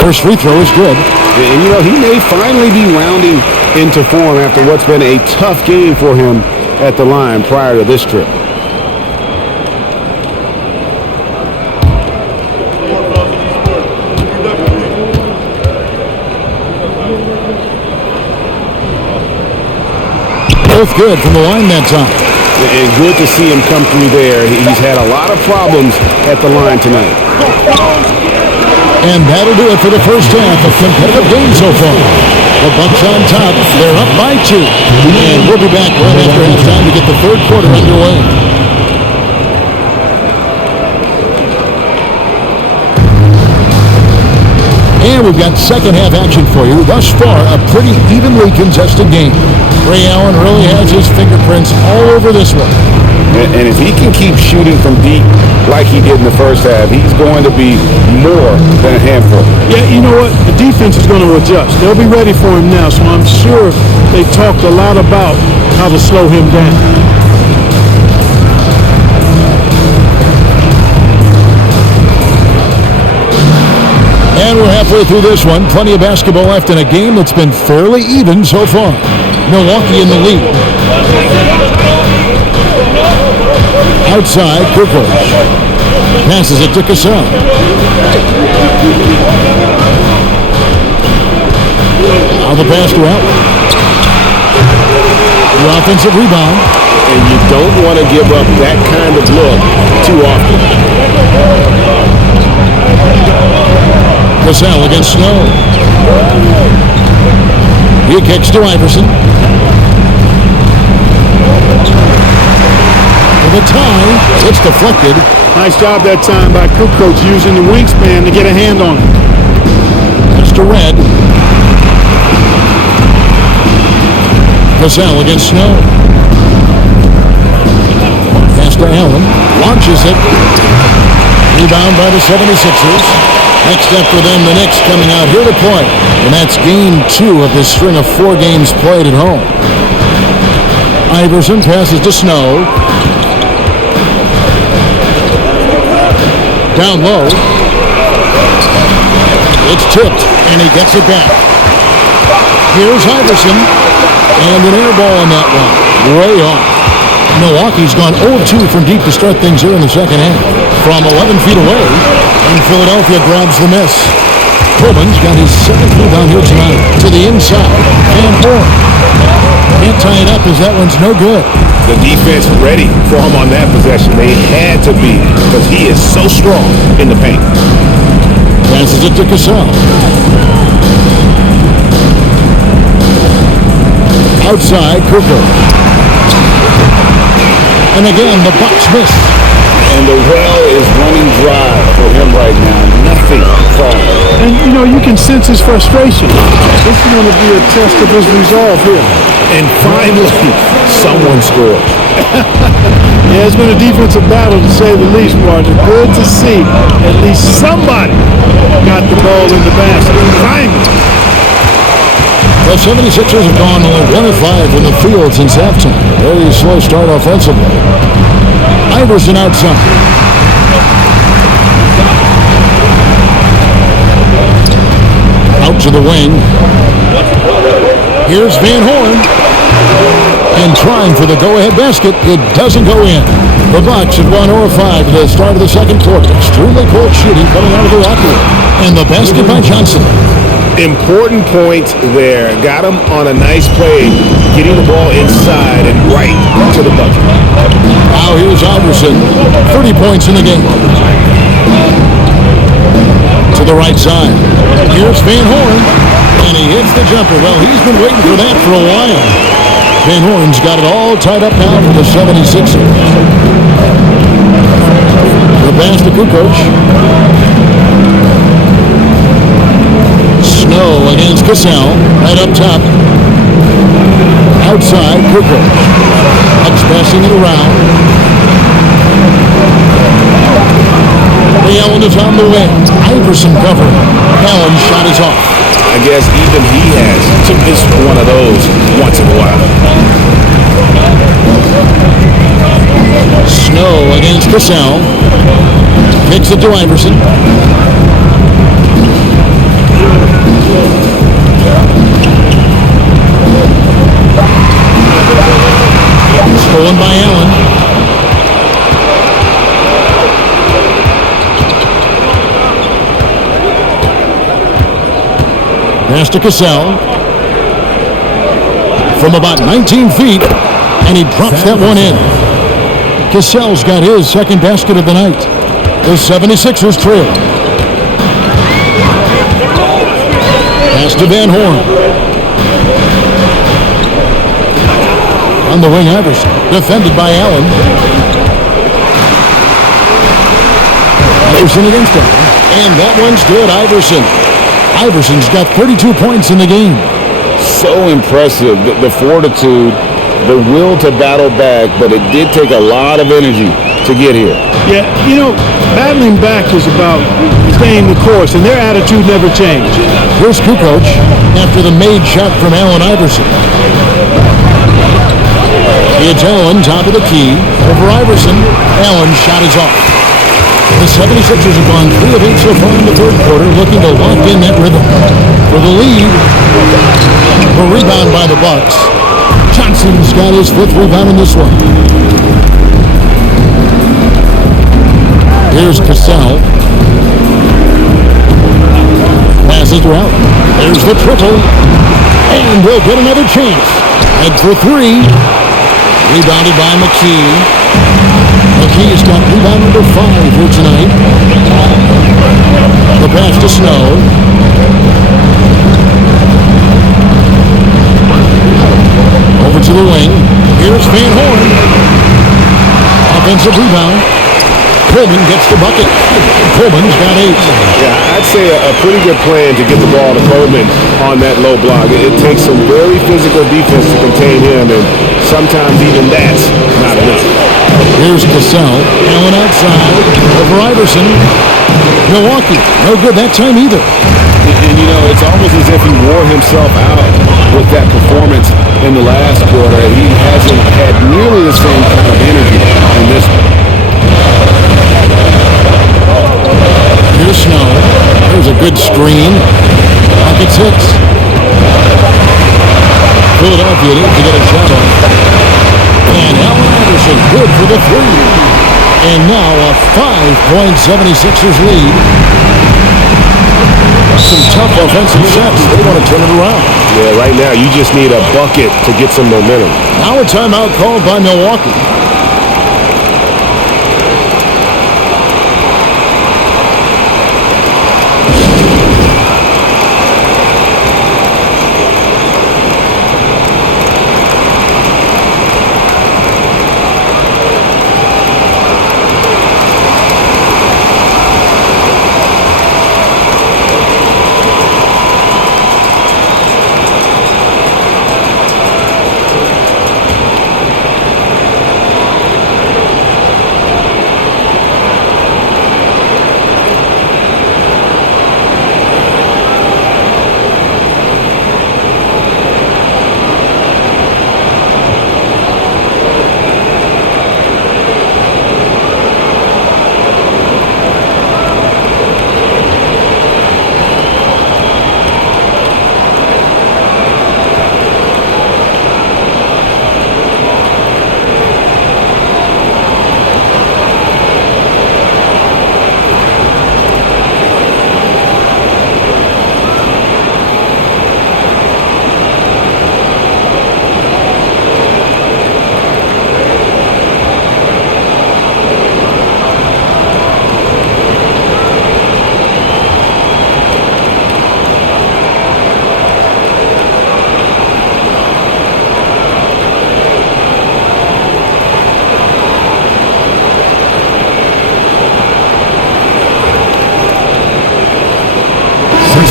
First free throw is good. And, you know, he may finally be rounding into form after what's been a tough game for him at the line prior to this trip. Both good from the line that time. And good to see him come through there. He's had a lot of problems at the line tonight. And that'll do it for the first half. A competitive game so far. The Bucks on top. They're up by 2. And we'll be back right after halftime to get the third quarter underway. And we've got second half action for you. Thus far, a pretty evenly contested game. Ray Allen really has his fingerprints all over this one. And if he can keep shooting from deep like he did in the first half, he's going to be more than a handful. Yeah, you know what? The defense is going to adjust. They'll be ready for him now, so I'm sure they talked a lot about how to slow him down. And we're halfway through this one. Plenty of basketball left in a game that's been fairly even so far. Milwaukee in the lead. Outside, Kukoc. Passes it to Cassell. Now the pass to Allen. The offensive rebound. And you don't want to give up that kind of look too often. Cassell against Snow. He kicks to Iverson. For the tie, it's deflected. Nice job that time by Kukoc using the wingspan to get a hand on it. That's to Red. Cassell against Snow. Pass to Allen. Launches it. Rebound by the 76ers. Next up for them, the Knicks coming out here to play. And that's game 2 of this string of 4 games played at home. Iverson passes to Snow. Down low. It's tipped, and he gets it back. Here's Iverson. And an air ball on that one. Way off. Milwaukee's gone 0-2 from deep to start things here in the second half. From 11 feet away, and Philadelphia grabs the miss. Coleman's got his 7th rebound here tonight. To the inside. Van Horn. Can't tie it up as that one's no good. The defense ready for him on that possession. They had to be, because he is so strong in the paint. Passes it to Cassell. Outside, Kukoc. And again, the Bucks miss. And the well is running dry for him right now. Nothing falling. And, you know, you can sense his frustration. This is going to be a test of his resolve here. And finally, someone scored. Yeah, it's been a defensive battle, to say the least, Roger. Good to see at least somebody got the ball in the basket. Finally. The 76ers have gone only 1 of 5 from the field since halftime. Very slow start offensively. Iverson outside. Out to the wing. Here's Van Horn. And trying for the go-ahead basket. It doesn't go in. The Bucks have gone 0 of 5 to the start of the second quarter. Extremely cold shooting coming out of the locker room. And the basket by Johnson. Important point there. Got him on a nice play, getting the ball inside and right to the bucket. Now here's Iverson, 30 points in the game. To the right side. Here's Van Horn, and he hits the jumper. Well, he's been waiting for that for a while. Van Horn's got it all tied up now for the 76ers. The pass to Kukoc. Snow against Cassell, right up top. Outside, Kukoc. Bucks passing it around. Allen is on the wing. Iverson covering. Allen's shot is off. I guess even he has to miss one of those once in a while. Snow against Cassell. Kicks it to Iverson. Stolen by Allen. Pass to Cassell. From about 19 feet, and he drops that one in. Cassell's got his second basket of the night. The 76ers trail. Pass to Van Horn. On the wing, Iverson. Defended by Allen. Iverson against him. And that one's good, Iverson. Iverson's got 32 points in the game. So impressive, the fortitude, the will to battle back, but it did take a lot of energy to get here. Yeah, you know, battling back is about staying the course, and their attitude never changed. Here's Kukoc after the made shot from Allen Iverson. It's Allen, top of the key, over Iverson. Allen's shot is off. The 76ers have gone 3 of 8 so far in the third quarter, looking to lock in that rhythm. For the lead, the rebound by the Bucks. Johnson's got his 5th rebound in this one. Here's Cassell. Passes to Allen. There's the triple. And we'll get another chance. Head for 3. Rebounded by McKee. McKee's got rebound number 5 here tonight. The pass to Snow. Over to the wing. Here's Van Horn. Offensive rebound. Coleman gets the bucket. Coleman's got 8. Yeah, I'd say a pretty good plan to get the ball to Coleman on that low block. It takes some very physical defense to contain him, and sometimes even that's not enough. Here's Cassell. Allen outside. Over Iverson. Milwaukee. No good that time either. And you know, it's almost as if he wore himself out with that performance in the last quarter. He hasn't had nearly the same kind of energy in this one. Here's Snow. There's a good screen. Pocket 6. Philadelphia needs to get a shot on. And Allen Iverson good for the 3. And now a 5-point 76ers lead. Some tough offensive sets. They want to turn it around. Yeah, right now you just need a bucket to get some momentum. Now a timeout called by Milwaukee.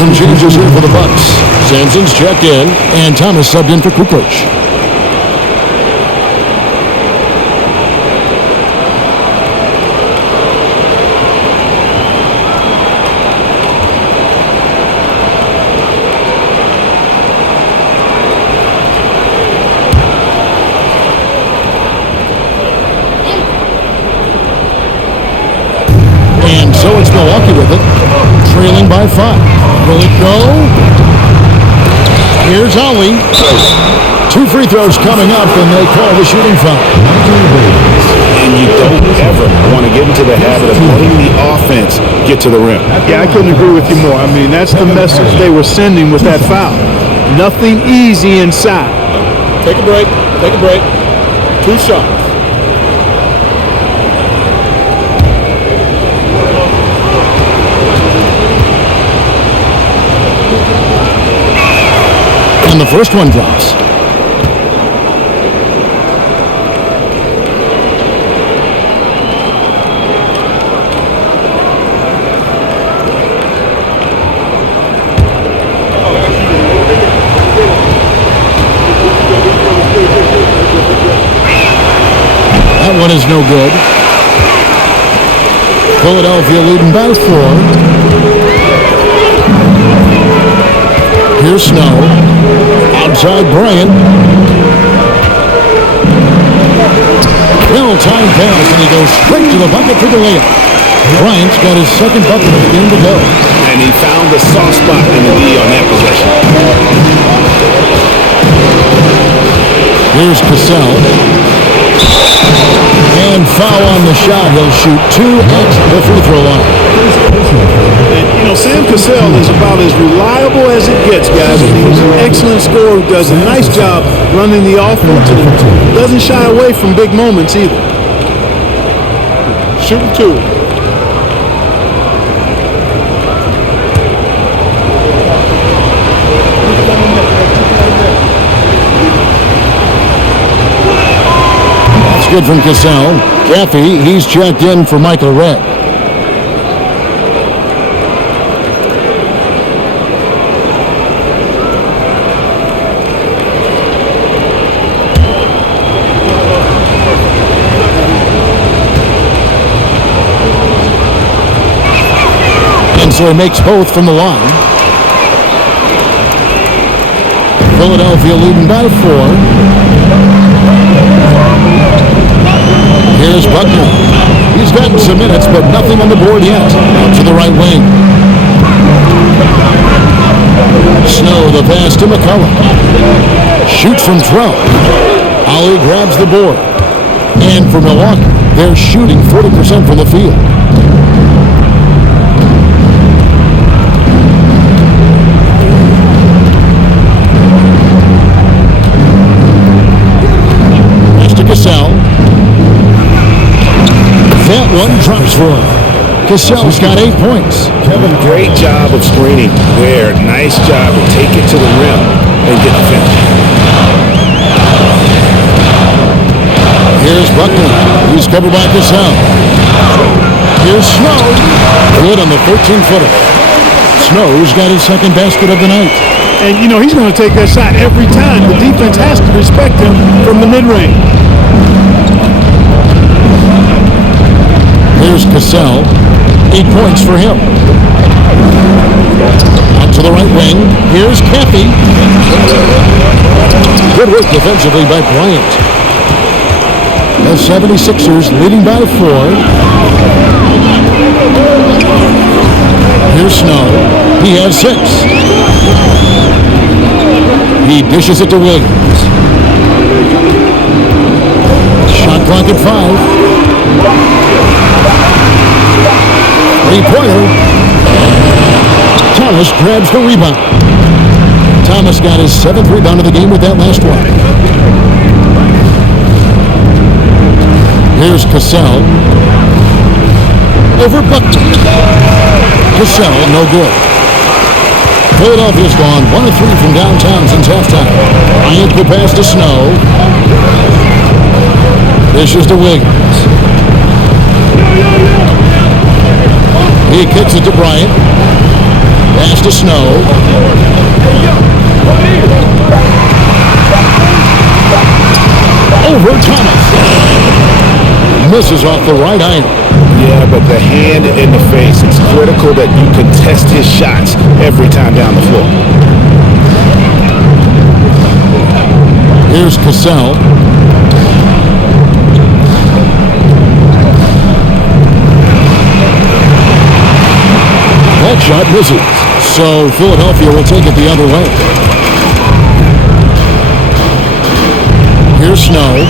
Some changes here for the Bucks. Sampson's checked in, and Thomas subbed in for Kukoc. And so it's Milwaukee with it, trailing by 5. Will it go? Here's Ollie. 2 free throws coming up, and they call the shooting foul. And you don't ever want to get into the habit of letting the offense get to the rim. Yeah, I couldn't agree with you more. I mean, that's the message they were sending with that foul. Nothing easy inside. Take a break. Take a break. 2 shots. And the first one drops. That one is no good. Philadelphia leading by 4. Here's Snow. Outside Bryant. Well-timed pass, and he goes straight to the bucket for the layup. Bryant's got his second bucket of the game to go. And he found the soft spot in the D on that possession. Here's Cassell. And foul on the shot. He'll shoot 2 at the free throw line. And, you know, Sam Cassell is about as reliable as it gets, guys. I mean, he's an excellent scorer who does a nice job running the offense and doesn't shy away from big moments either. Shooting 2. That's good from Cassell. Caffey, he's checked in for Michael Redd. So he makes both from the line. Philadelphia leading by 4. Here's Buckner. He's gotten some minutes, but nothing on the board yet. Out to the right wing. Snow, the pass to McCullough. Shoots from 12. Ollie grabs the board. And for Milwaukee, they're shooting 40% from the field. Cassell. That one drops for him. Cassell's got 8 points. Kevin, great job of screening. Ware, nice job to take it to the rim and get the finish. Here's Buckner. He's covered by Cassell. Here's Snow. Good on the 13-footer. Snow's got his second basket of the night. And, you know, he's going to take that shot every time. The defense has to respect him from the mid-range. Here's Cassell. 8 points for him. Out to the right wing. Here's Caffey. Good work defensively by Bryant. The 76ers leading by 4. Here's Snow. He has 6. He dishes it to Williams. Shot clock at 5. 3-pointer. Thomas grabs the rebound. Thomas got his 7th rebound of the game with that last one. Here's Cassell. Over Buckner. Cassell, no good. Philadelphia's gone 1 of 3 from downtown since halftime. Bryant the pass to Snow. Dishes to Williams. He kicks it to Bryant. Pass to Snow. Over Thomas. Misses off the right iron. Yeah, but the hand in the face, it's critical that you contest his shots every time down the floor. Here's Cassell. That shot misses. So Philadelphia will take it the other way. Here's Snow.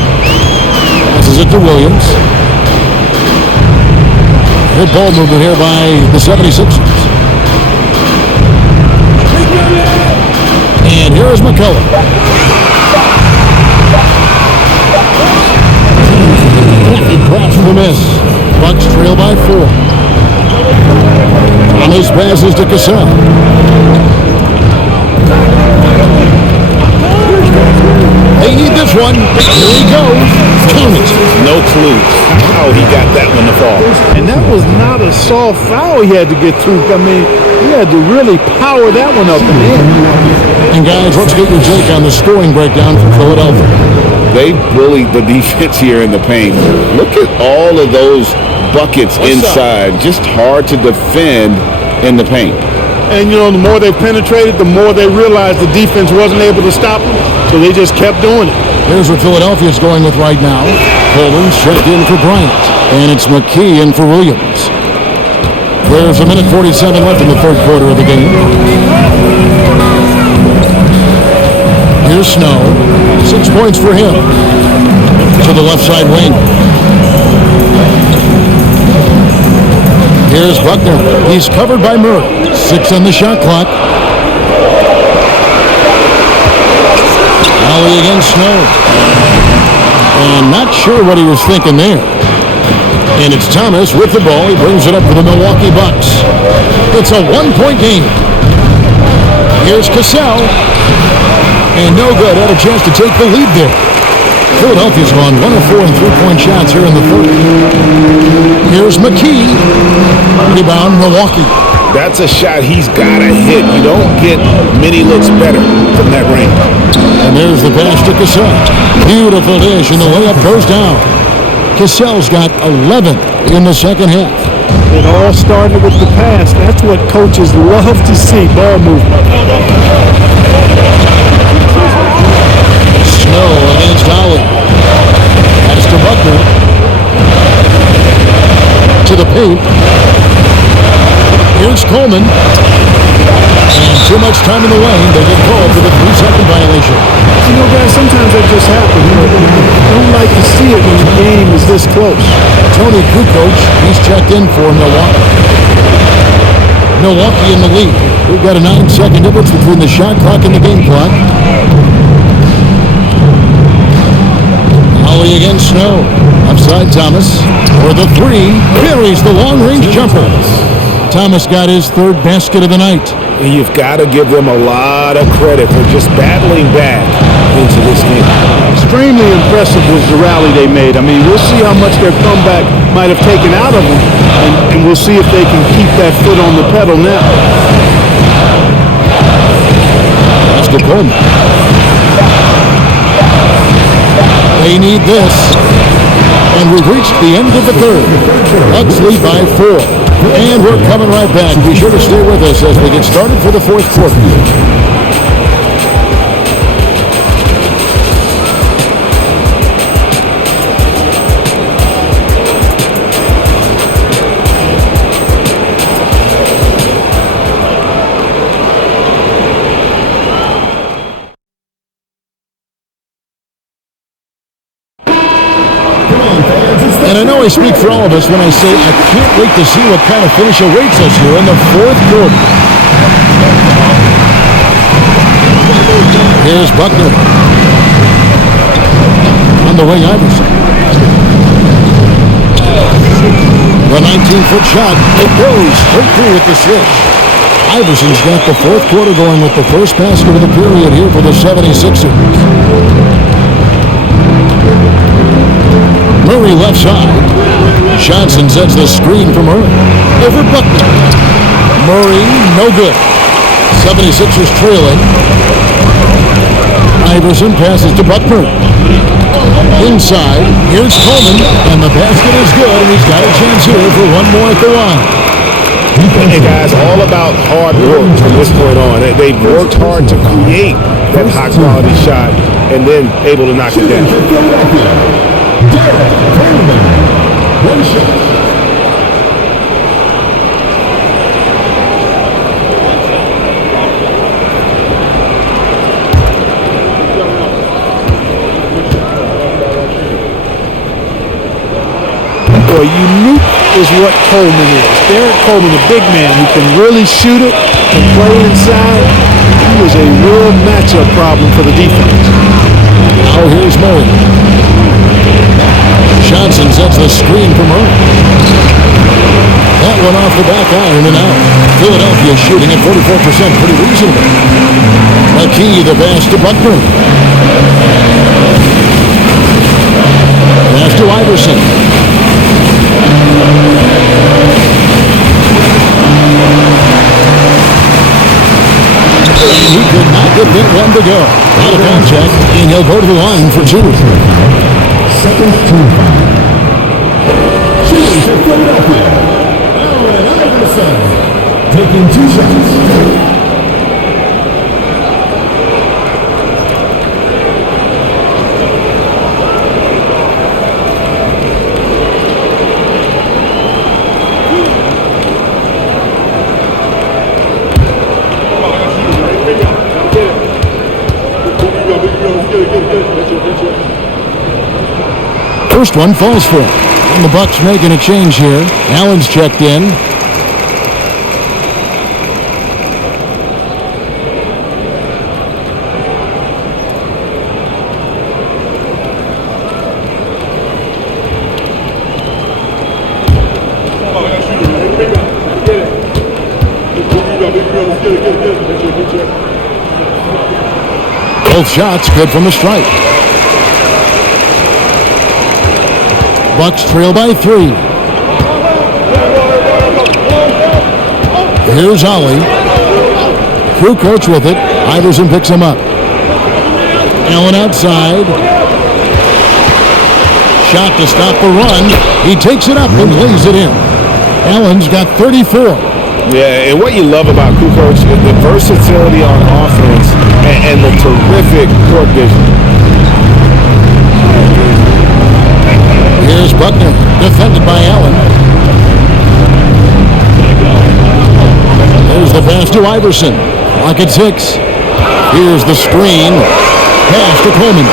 Passes it to Williams. Good ball movement here by the 76ers. And here is McCullough. Crash for the miss. Bucks trail by 4. Thomas passes to Cassell. They need this one. Here he goes. Count it. No clue how he got that one to fall. And that was not a soft foul he had to get through. I mean, he had to really power that one up in the end. And guys, let's get your take on the scoring breakdown for Philadelphia. They bullied the defense here in the paint. Look at all of those buckets inside. Just hard to defend in the paint. And, you know, the more they penetrated, the more they realized the defense wasn't able to stop them. So they just kept doing it. Here's what Philadelphia's going with right now. Coleman's checked in for Bryant. And it's McKee in for Williams. There's a minute 47 left in the third quarter of the game. Here's Snow. 6 points for him. To the left side wing. Here's Buckner. He's covered by Murray. 6 on the shot clock. Alley against Snow. And not sure what he was thinking there. And it's Thomas with the ball. He brings it up for the Milwaukee Bucks. It's a 1-point game. Here's Cassell. And no good. Had a chance to take the lead there. Philadelphia's gone 1 of 4 in 3-point shots here in the third. Here's McKee. Rebound, Milwaukee. That's a shot he's got to hit. You don't get many looks better from that range. And there's the pass to Cassell. Beautiful dish, and the layup goes down. Cassell's got 11 in the second half. It all started with the pass. That's what coaches love to see, ball movement. Snow against Howard. Pass to Buckner. To the paint. Here's Coleman. And too much time in the lane. They get called for the 3-second violation. You know, guys, sometimes that just happens. You don't like to see it when the game is this close. Tony Kukoc, he's checked in for Milwaukee. Milwaukee in the lead. We've got a 9-second difference between the shot clock and the game clock. Holly against Snow. Upside Thomas for the 3. Buries the long-range jumper. Thomas got his third basket of the night. You've got to give them a lot of credit for just battling back into this game. Extremely impressive was the rally they made. I mean, we'll see how much their comeback might have taken out of them, and we'll see if they can keep that foot on the pedal now. That's the Coleman. They need this. And we've reached the end of the third. Bucks lead by 4. And we're coming right back. Be sure to stay with us as we get started for the fourth quarter. And I know I speak for all of us when I say I can't wait to see what kind of finish awaits us here in the fourth quarter. Here's Buckner. On the wing, Iverson. The 19-foot shot. It goes straight through with the switch. Iverson's got the fourth quarter going with the first basket of the period here for the 76ers. Murray left side. Johnson sets the screen for Murray. Over Buckner. Murray, no good. 76ers trailing. Iverson passes to Buckner. Inside, here's Coleman, and the basket is good, and he's got a chance here for one more at the line. And guys, all about hard work from this point on. They've worked hard to create that high-quality shot and then able to knock it down. One shot. Boy, unique is what Coleman is. Derek Coleman, a big man who can really shoot it and play inside. He was a real matchup problem for the defense. Now here's Murray. Johnson sets the screen for Murray. That one off the back iron and out. Philadelphia shooting at 44%, pretty reasonable. McKee, the pass to Buckner. Pass to Iverson. He could not get that one to go. Out of contact, and he'll go to the line for two. Second team foul. Shooting for Philadelphia. Allen Iverson taking 2 shots. First one falls for him. And the Bucks making a change here. Allen's checked in. Both shots good from the strike. Bucks trail by 3. Here's Ollie. Crew coach with it. Iverson picks him up. Allen outside. Shot to stop the run. He takes it up and lays it in. Allen's got 34. Yeah, and what you love about Kukoc is the versatility on offense and the terrific court vision. Here's Buckner, defended by Allen. There's the pass to Iverson. Clock at 6. Here's the screen. Pass to Coleman.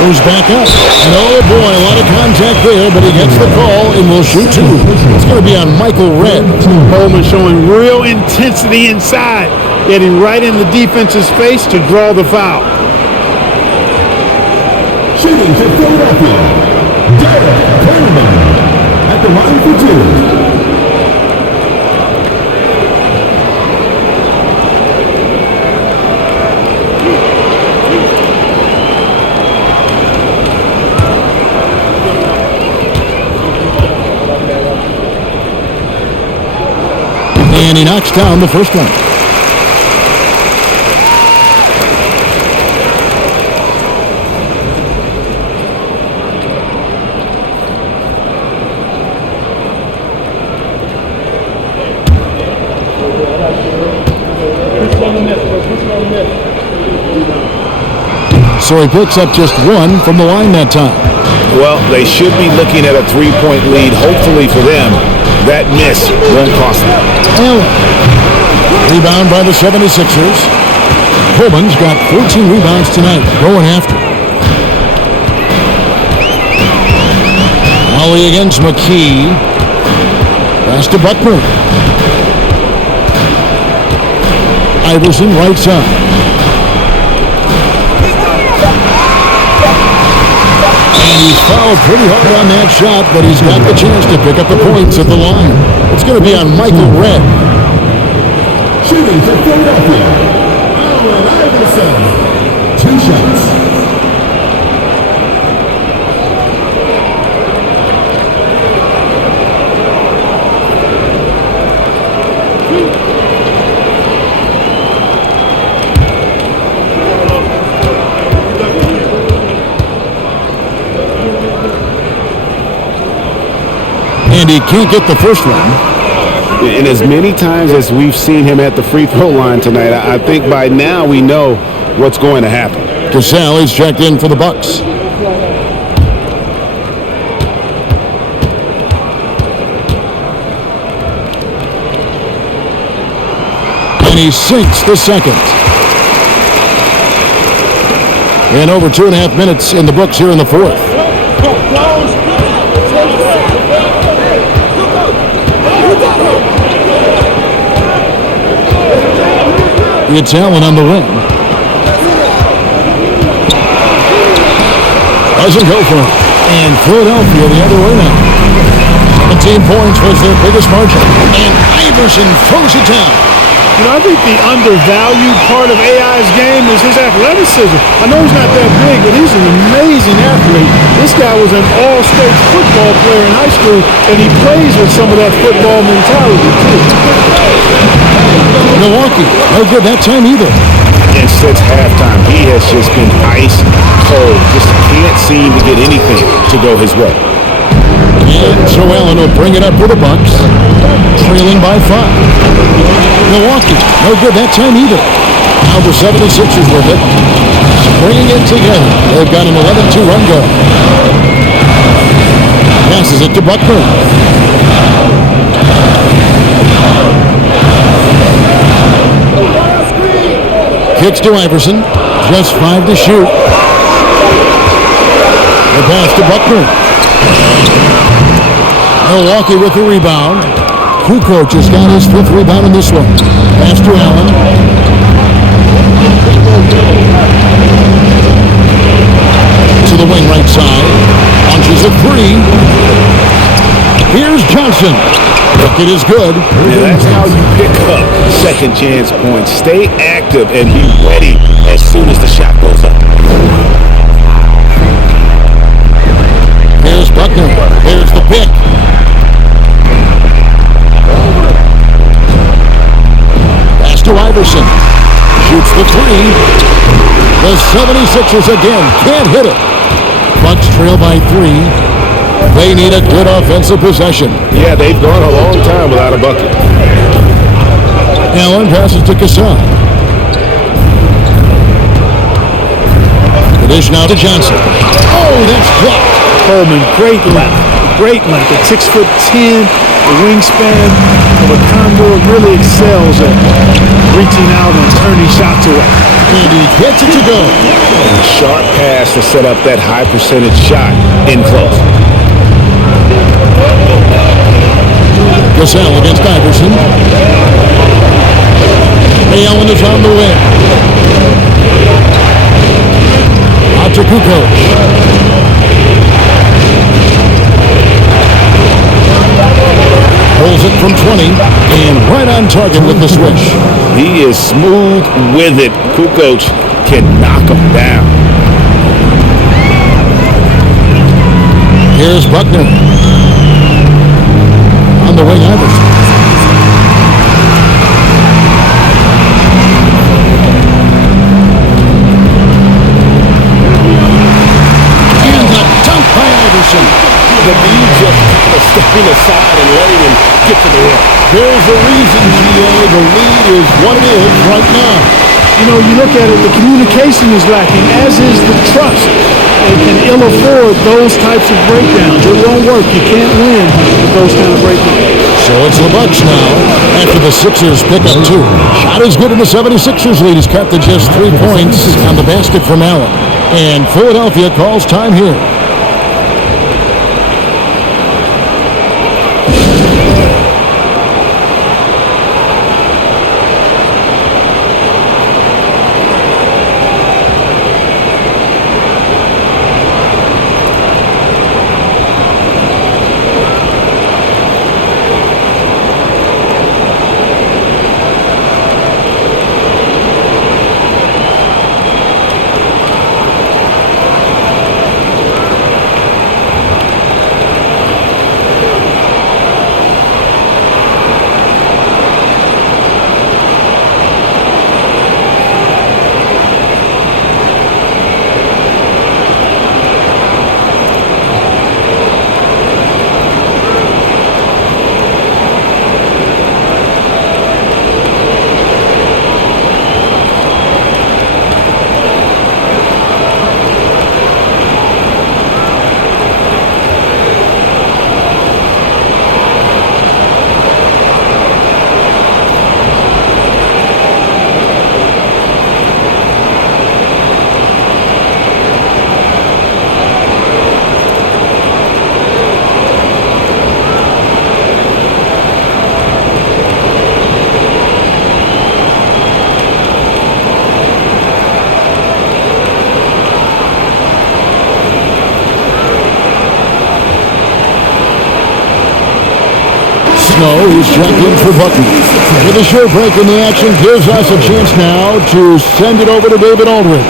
Goes back up. And oh boy, a lot of contact there, but he gets the call and will shoot 2. It's going to be on Michael Redd. Coleman showing real intensity inside, getting right in the defense's face to draw the foul. Shooting for Philadelphia. Derek Coleman at the line for 2. And he knocks down the first one. So he picks up just 1 from the line that time. Well, they should be looking at a 3-point lead, hopefully for them. That miss won't cost them. Allen. Rebound by the 76ers. Coleman's got 14 rebounds tonight, going after. Ollie against McKee. Pass to Buckner. Iverson right side. And he's fouled pretty hard on that shot, but he's got the chance to pick up the points at the line. It's going to be on Michael Redd. Shooting for Philadelphia. Allen Iverson. 2 shots. And he can't get the first one. And as many times as we've seen him at the free throw line tonight, I think by now we know what's going to happen. Cassell is checked in for the Bucks. And he sinks the second. And over 2.5 minutes in the books here in the fourth. It's Allen on the wing. Doesn't go for it. And Philadelphia the other way now. 17 points was their biggest margin. And Iverson throws it down. You know, I think the undervalued part of AI's game is his athleticism. I know he's not that big, but he's an amazing athlete. This guy was an all-state football player in high school, and he plays with some of that football mentality, too. Milwaukee, no good that time either. And since halftime, he has just been ice cold. Just can't seem to get anything to go his way. And so Allen will bring it up for the Bucks, trailing by 5. Milwaukee, no good that time either. Now the 76ers with it, bringing it together. They've got an 11-2 run go. Passes it to Buckner. Kicks to Iverson, just 5 to shoot. The pass to Buckner. Milwaukee with the rebound. Kukoc has got his 5th rebound in this one. Pass to Allen. To the wing right side. Launches a 3. Here's Johnson. It is good. And that's how you pick up second chance points. Stay active and be ready as soon as the shot goes up. Here's Buckner. Here's the pick. Pass to Iverson. Shoots the 3. The 76ers again can't hit it. Bucks trail by 3. They need a good offensive possession. Yeah, they've gone a long time without a bucket. Allen passes to Cassell. The dish now to Johnson. Oh, that's blocked. Coleman, great length at 6'10", the wingspan of a Condor really excels at reaching out and turning shots away. And he gets it to go. And a sharp pass to set up that high percentage shot in close. Cassell against Iverson. Allen is on the wing. Out to Kukoc. Pulls it from 20 and right on target with the swish. He is smooth with it. Kukoc can knock him down. Here's Buckner. On the wing, Iverson. And the dunk by Iverson. The lead just stepping aside and letting him get to the rim. There's a reason, GA. The lead is what it is right now. You know, you look at it, the communication is lacking, as is the trust. They can ill afford those types of breakdowns. It won't work. You can't win with those kind of breakdowns. So it's the Bucks now after the Sixers pick up 2. Shot is good in the 76ers lead. He's cut to just 3 points on the basket from Allen. And Philadelphia calls time here. Snow. He's checked in for Button. With a short break in the action, gives us a chance now to send it over to David Aldridge.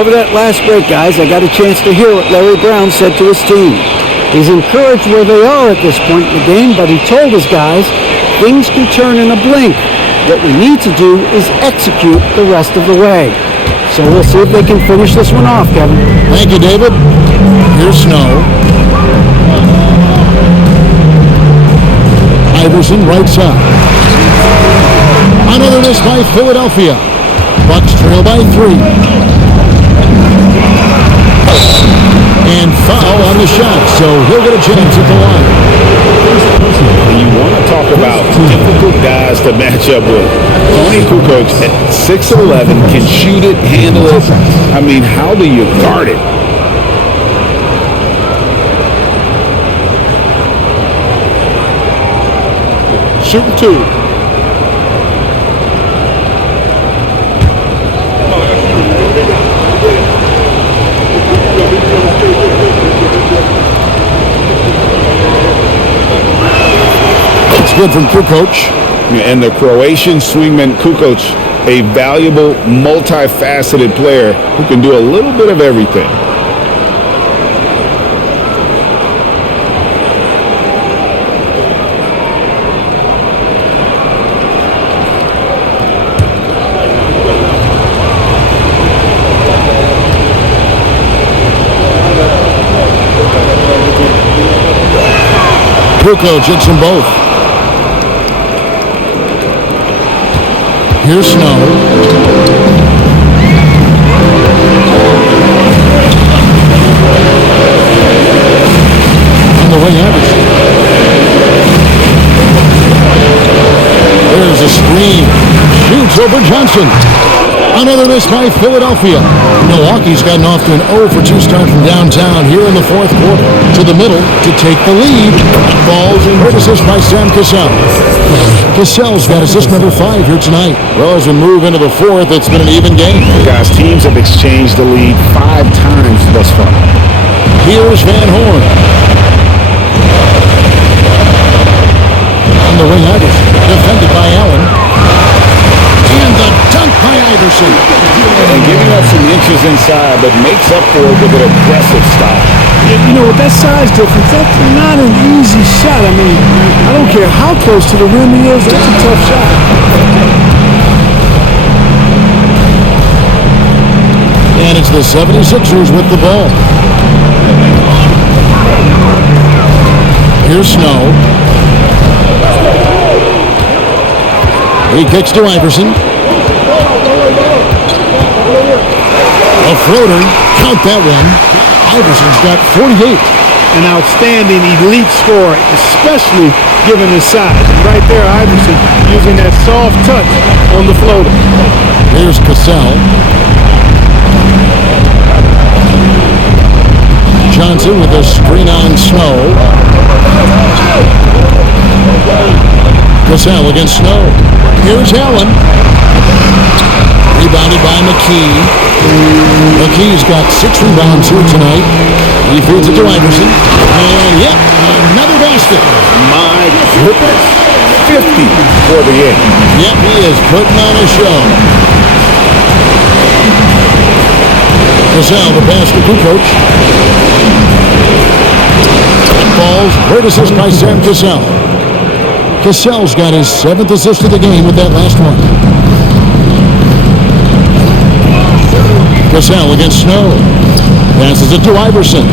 Over that last break, guys, I got a chance to hear what Larry Brown said to his team. He's encouraged where they are at this point in the game, but he told his guys things can turn in a blink. What we need to do is execute the rest of the way. So we'll see if they can finish this one off, Kevin. Thank you, David. Here's Snow. Iverson, right side. Another miss by Philadelphia. Bucks trail by 3. And foul on the shot, so he'll get a chance at the line. And you want to talk about difficult guys to match up with. Tony Kukoc at 6'11", can shoot it, handle it. I mean, how do you guard it? Shooting 2. It's good from Kukoc. And the Croatian swingman Kukoc, a valuable, multifaceted player who can do a little bit of everything. Kukoc hits them both. Here's Snow. On the wing, Iverson. There's a screen. Shoots over Johnson. Another miss by Philadelphia. Milwaukee's gotten off to an 0-for-2 start from downtown here in the fourth quarter. To the middle to take the lead. Falls and great assist by Sam Cassell. Cassell's got assist number 5 here tonight. Well, as we move into the fourth, it's been an even game. Guys, teams have exchanged the lead 5 times thus far. Here's Van Horn. On the wing, Iverson. Defended by Allen. And the dunk by Iverson. And giving up some inches inside, but makes up for it with an aggressive style. You know, with that size difference, that's not an easy shot. I mean, I don't care how close to the rim he is, that's a tough shot. And it's the 76ers with the ball. Here's Snow. He kicks to Iverson. A floater. Count that one. Iverson's got 48. An outstanding elite scorer, especially given his size. And right there, Iverson using that soft touch on the floater. Here's Cassell. Johnson with a screen on Snow. Cassell against Snow. Here's Allen. Rebounded by McKee. McKee's got 6 rebounds here tonight. He feeds it to Iverson. And, yep, another basket. My goodness. 50 for the end. Yep, he is putting on a show. Cassell, the pass to Kukoc. Falls. Great assist by Sam Cassell. Cassell's got his 7th assist of the game with that last one. Cassell against Snow. Passes it to Iverson.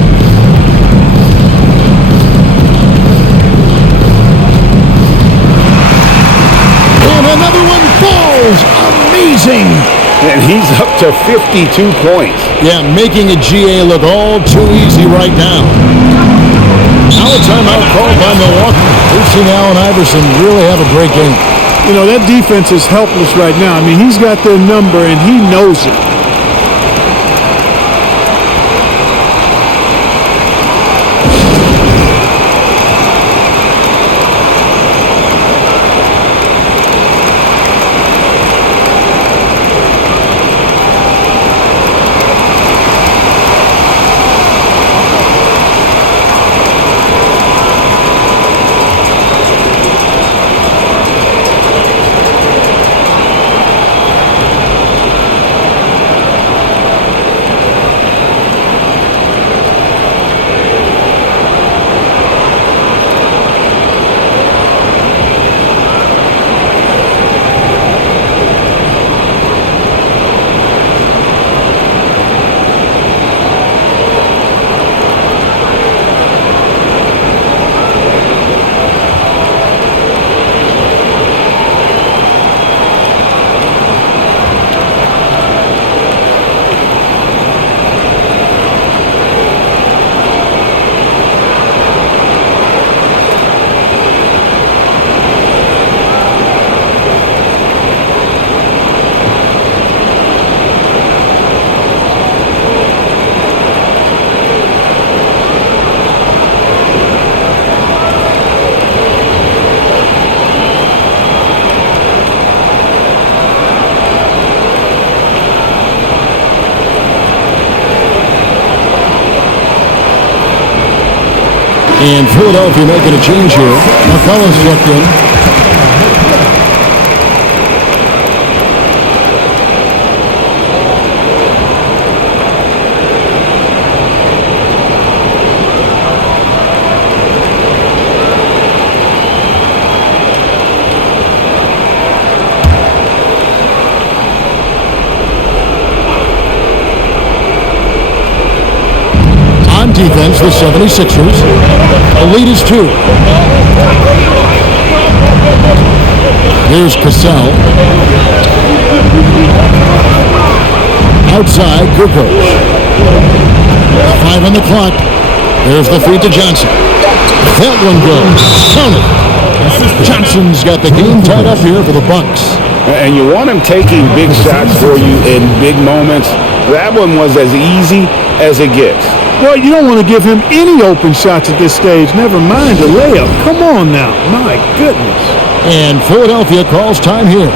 And another one falls. Amazing. And he's up to 52 points. Yeah, making a GA look all too easy right now. Now a timeout called by Milwaukee. We've seen Allen Iverson really have a great game. You know, that defense is helpless right now. I mean, he's got their number and he knows it. And Philadelphia making a change here. McCullough's checked in. Defense, the 76ers. The lead is 2. Here's Cassell. Outside, Kukoc. 5 on the clock. There's the feed to Johnson. That one goes. Counted. Johnson's got the game tied up here for the Bucks. And you want him taking big shots for you in big moments. That one was as easy as it gets. Well, you don't want to give him any open shots at this stage. Never mind a layup. Come on now. My goodness. And Philadelphia calls time here.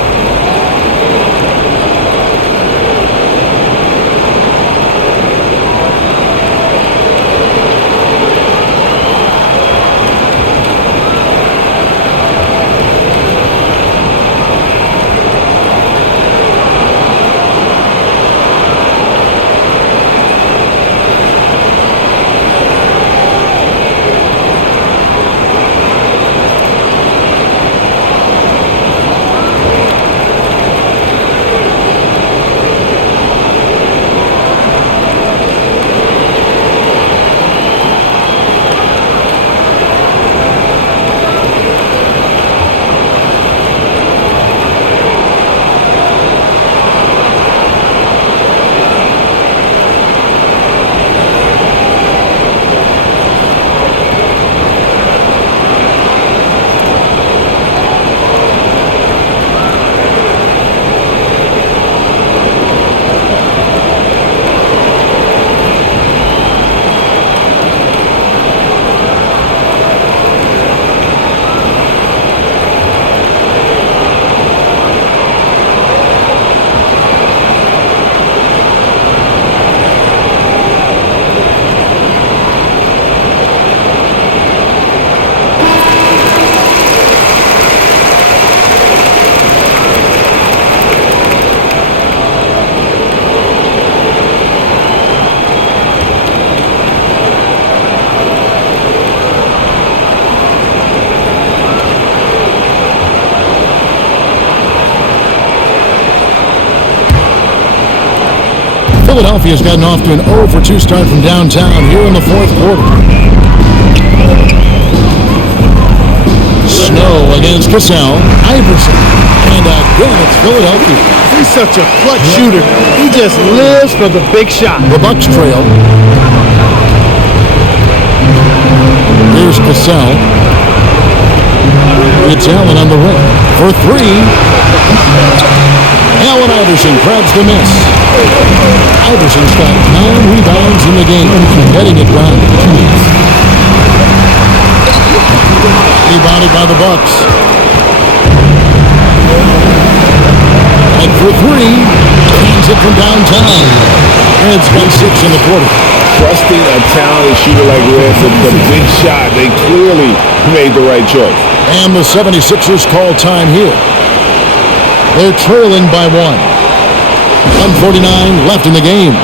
Philadelphia's gotten off to an 0 for 2 start from downtown here in the fourth quarter. Snow against Cassell. Iverson. And again, it's Philadelphia. He's such a clutch shooter. He just lives for the big shot. The Bucks trail. Here's Cassell. It's Allen on the rim for 3. Allen Iverson grabs the miss. Iverson's got 9 rebounds in the game, getting it done. Rebounded by the Bucks. And for 3, hands it from downtown. Red's got 6 in the quarter. Trusting a talented shooter like Red with the big shot, they clearly made the right choice. And the 76ers call time here. They're trailing by 1. 1:49 left in the game.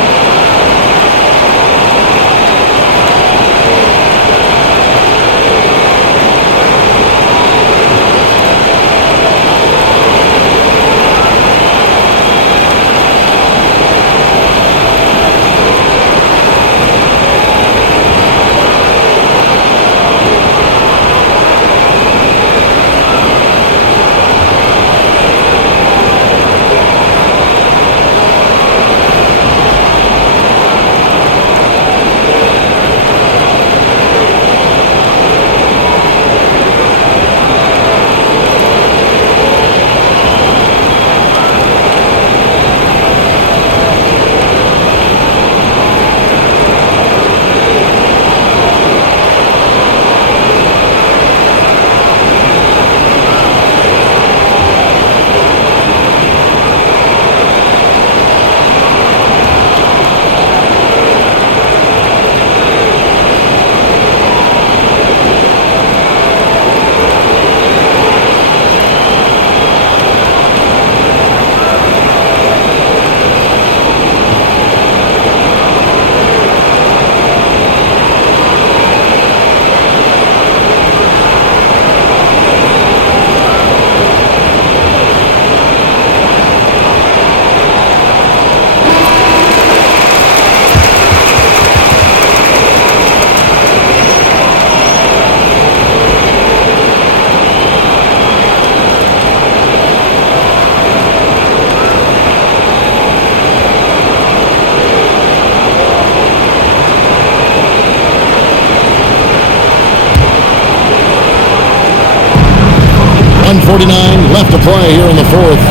2:49 left to play here in the fourth.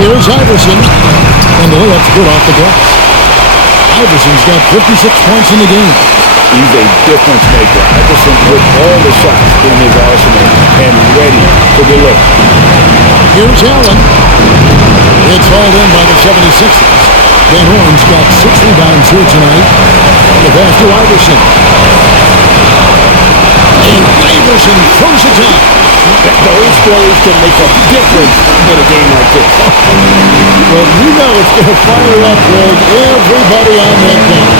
Here's Iverson, and the layup's good off the glass. Iverson's got 56 points in the game. He's a difference maker. Iverson with all the shots in his arsenal and ready to deliver. Here's Allen. It's hauled in by the 76ers. Van Horn's got 6 rebounds here tonight. The pass to Iverson. And Iverson throws it down. Those throws can make a difference in a game like this. Well, you know it's going to fire up, Greg, everybody on that bench.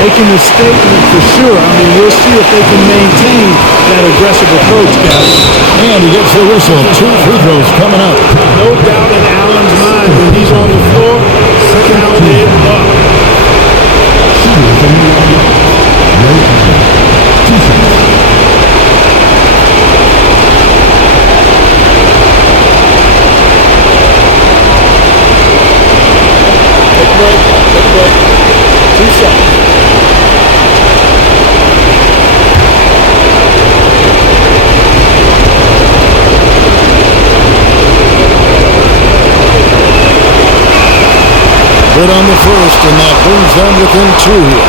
Making a statement for sure. I mean, we'll see if they can maintain that aggressive approach, guys. And he gets the whistle. 2 free throws coming up. No doubt in Allen's mind when he's on the floor, count it up. Take a break. 2 shots. Good on the first, and that brings them within 2 here.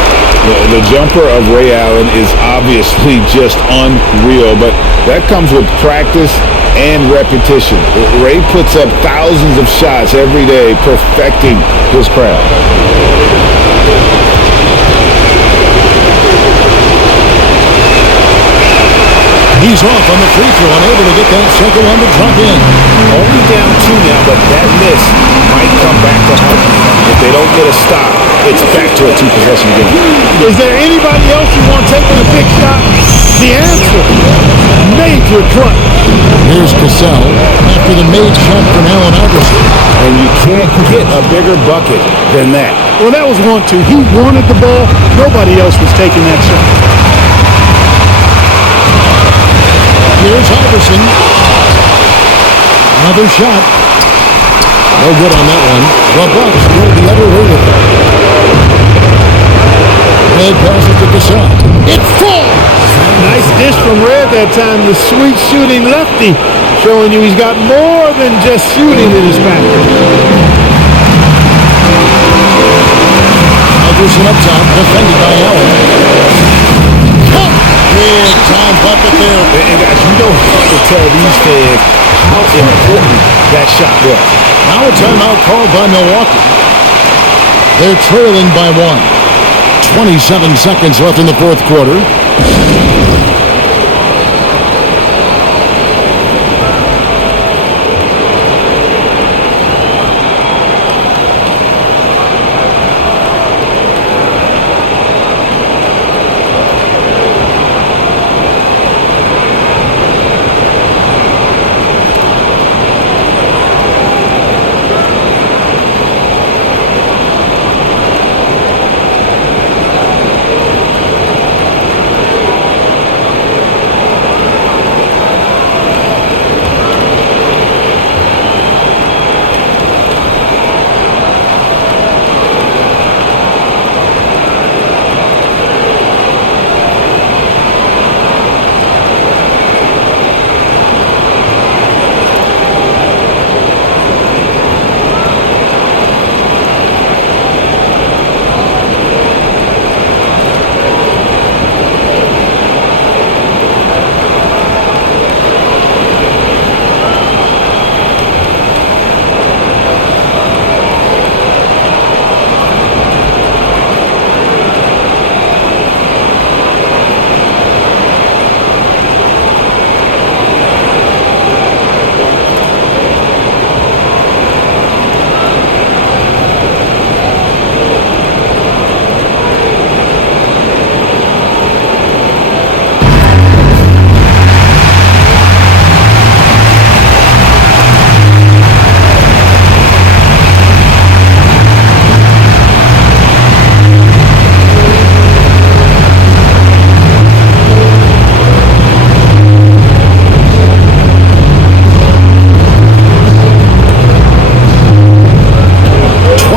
The jumper of Ray Allen is obviously just unreal, but that comes with practice and repetition. Ray puts up thousands of shots every day, perfecting his craft. He's off on the free throw, unable to get that second one to drop in. Only down 2 now, but that miss might come back to haunt them. If they don't get a stop, it's back to a 2-possession game. Is there anybody else you want taking a big shot? The answer, major clutch. Here's Cassell after the made shot from Allen Iverson. And you can't get a bigger bucket than that. Well, that was 1-2. He wanted the ball. Nobody else was taking that shot. Here's Iverson. Another shot. No good on that one. The Bucks go the other way with it. Red passes to Cassell. It falls! Nice dish from Red that time. The sweet shooting lefty, showing you he's got more than just shooting in his package. Iverson up top, defended by Allen. Big time bucket there. And guys, you don't have to tell these fans how important that shot was. Now a timeout called by Milwaukee. They're trailing by 1. 27 seconds left in the fourth quarter.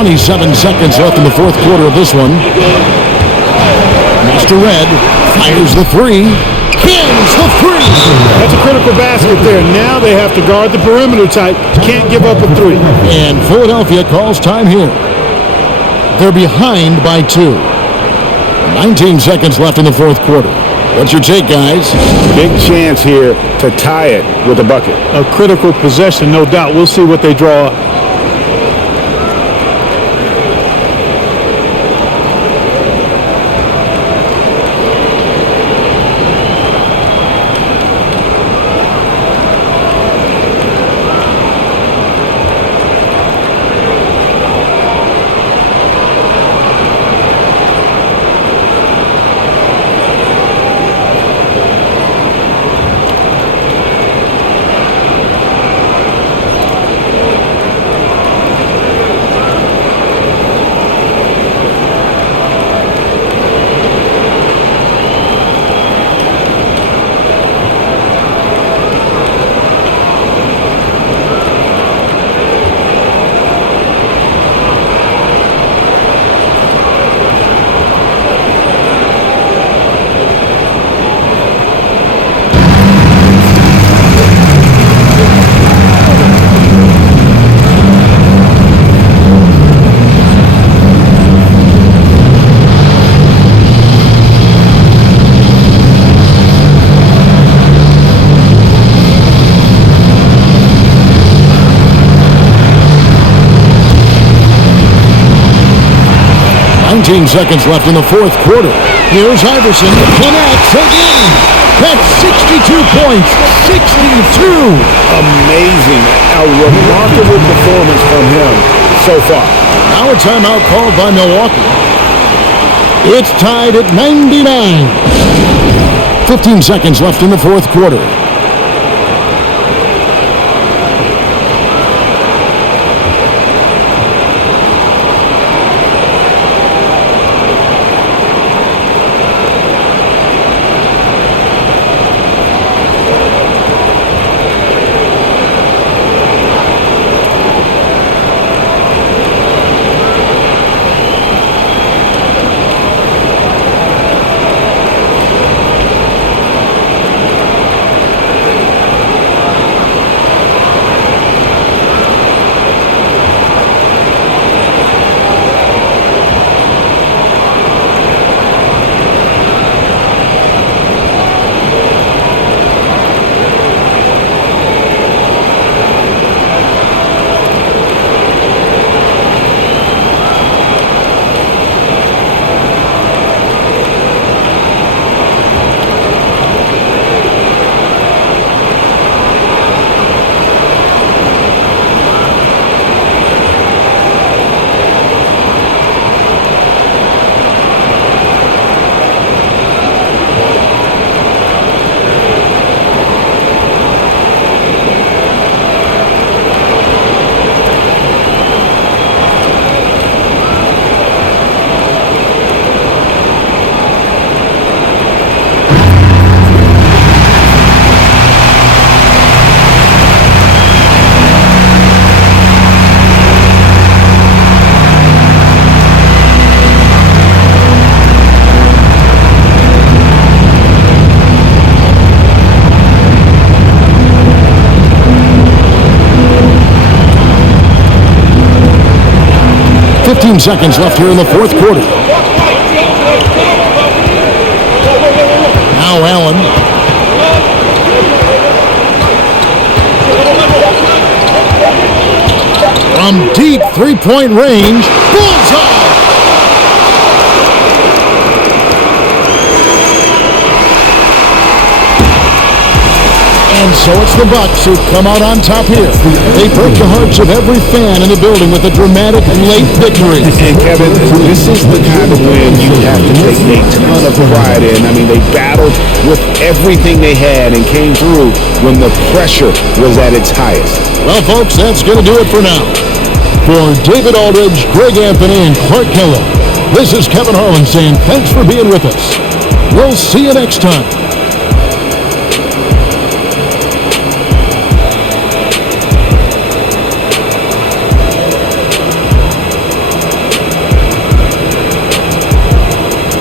.7 seconds left in the fourth quarter of this one. Mr. Red fires the 3. pins the three. That's a critical basket there. Now they have to guard the perimeter tight. Can't give up a three. And Philadelphia calls time here. They're behind by 2. 19 seconds left in the fourth quarter. What's your take, guys? Big chance here to tie it with a bucket. A critical possession, no doubt. We'll see what they draw up. Seconds left in the fourth quarter. Here's Iverson. Connects again. That's 62 points. 62. Amazing. A remarkable performance from him so far. Now a timeout called by Milwaukee. It's tied at 99. 15 seconds left in the fourth quarter. Seconds left here in the fourth quarter. Now Allen. From deep three-point range. Bullseye! And so it's the Bucks who come out on top here. They broke the hearts of every fan in the building with a dramatic late victory. And Kevin, this is the kind of win you have to take a ton of pride in. I mean, they battled with everything they had and came through when the pressure was at its highest. Well, folks, that's going to do it for now. For David Aldridge, Greg Anthony, and Clark Kellogg, this is Kevin Harlan saying thanks for being with us. We'll see you next time.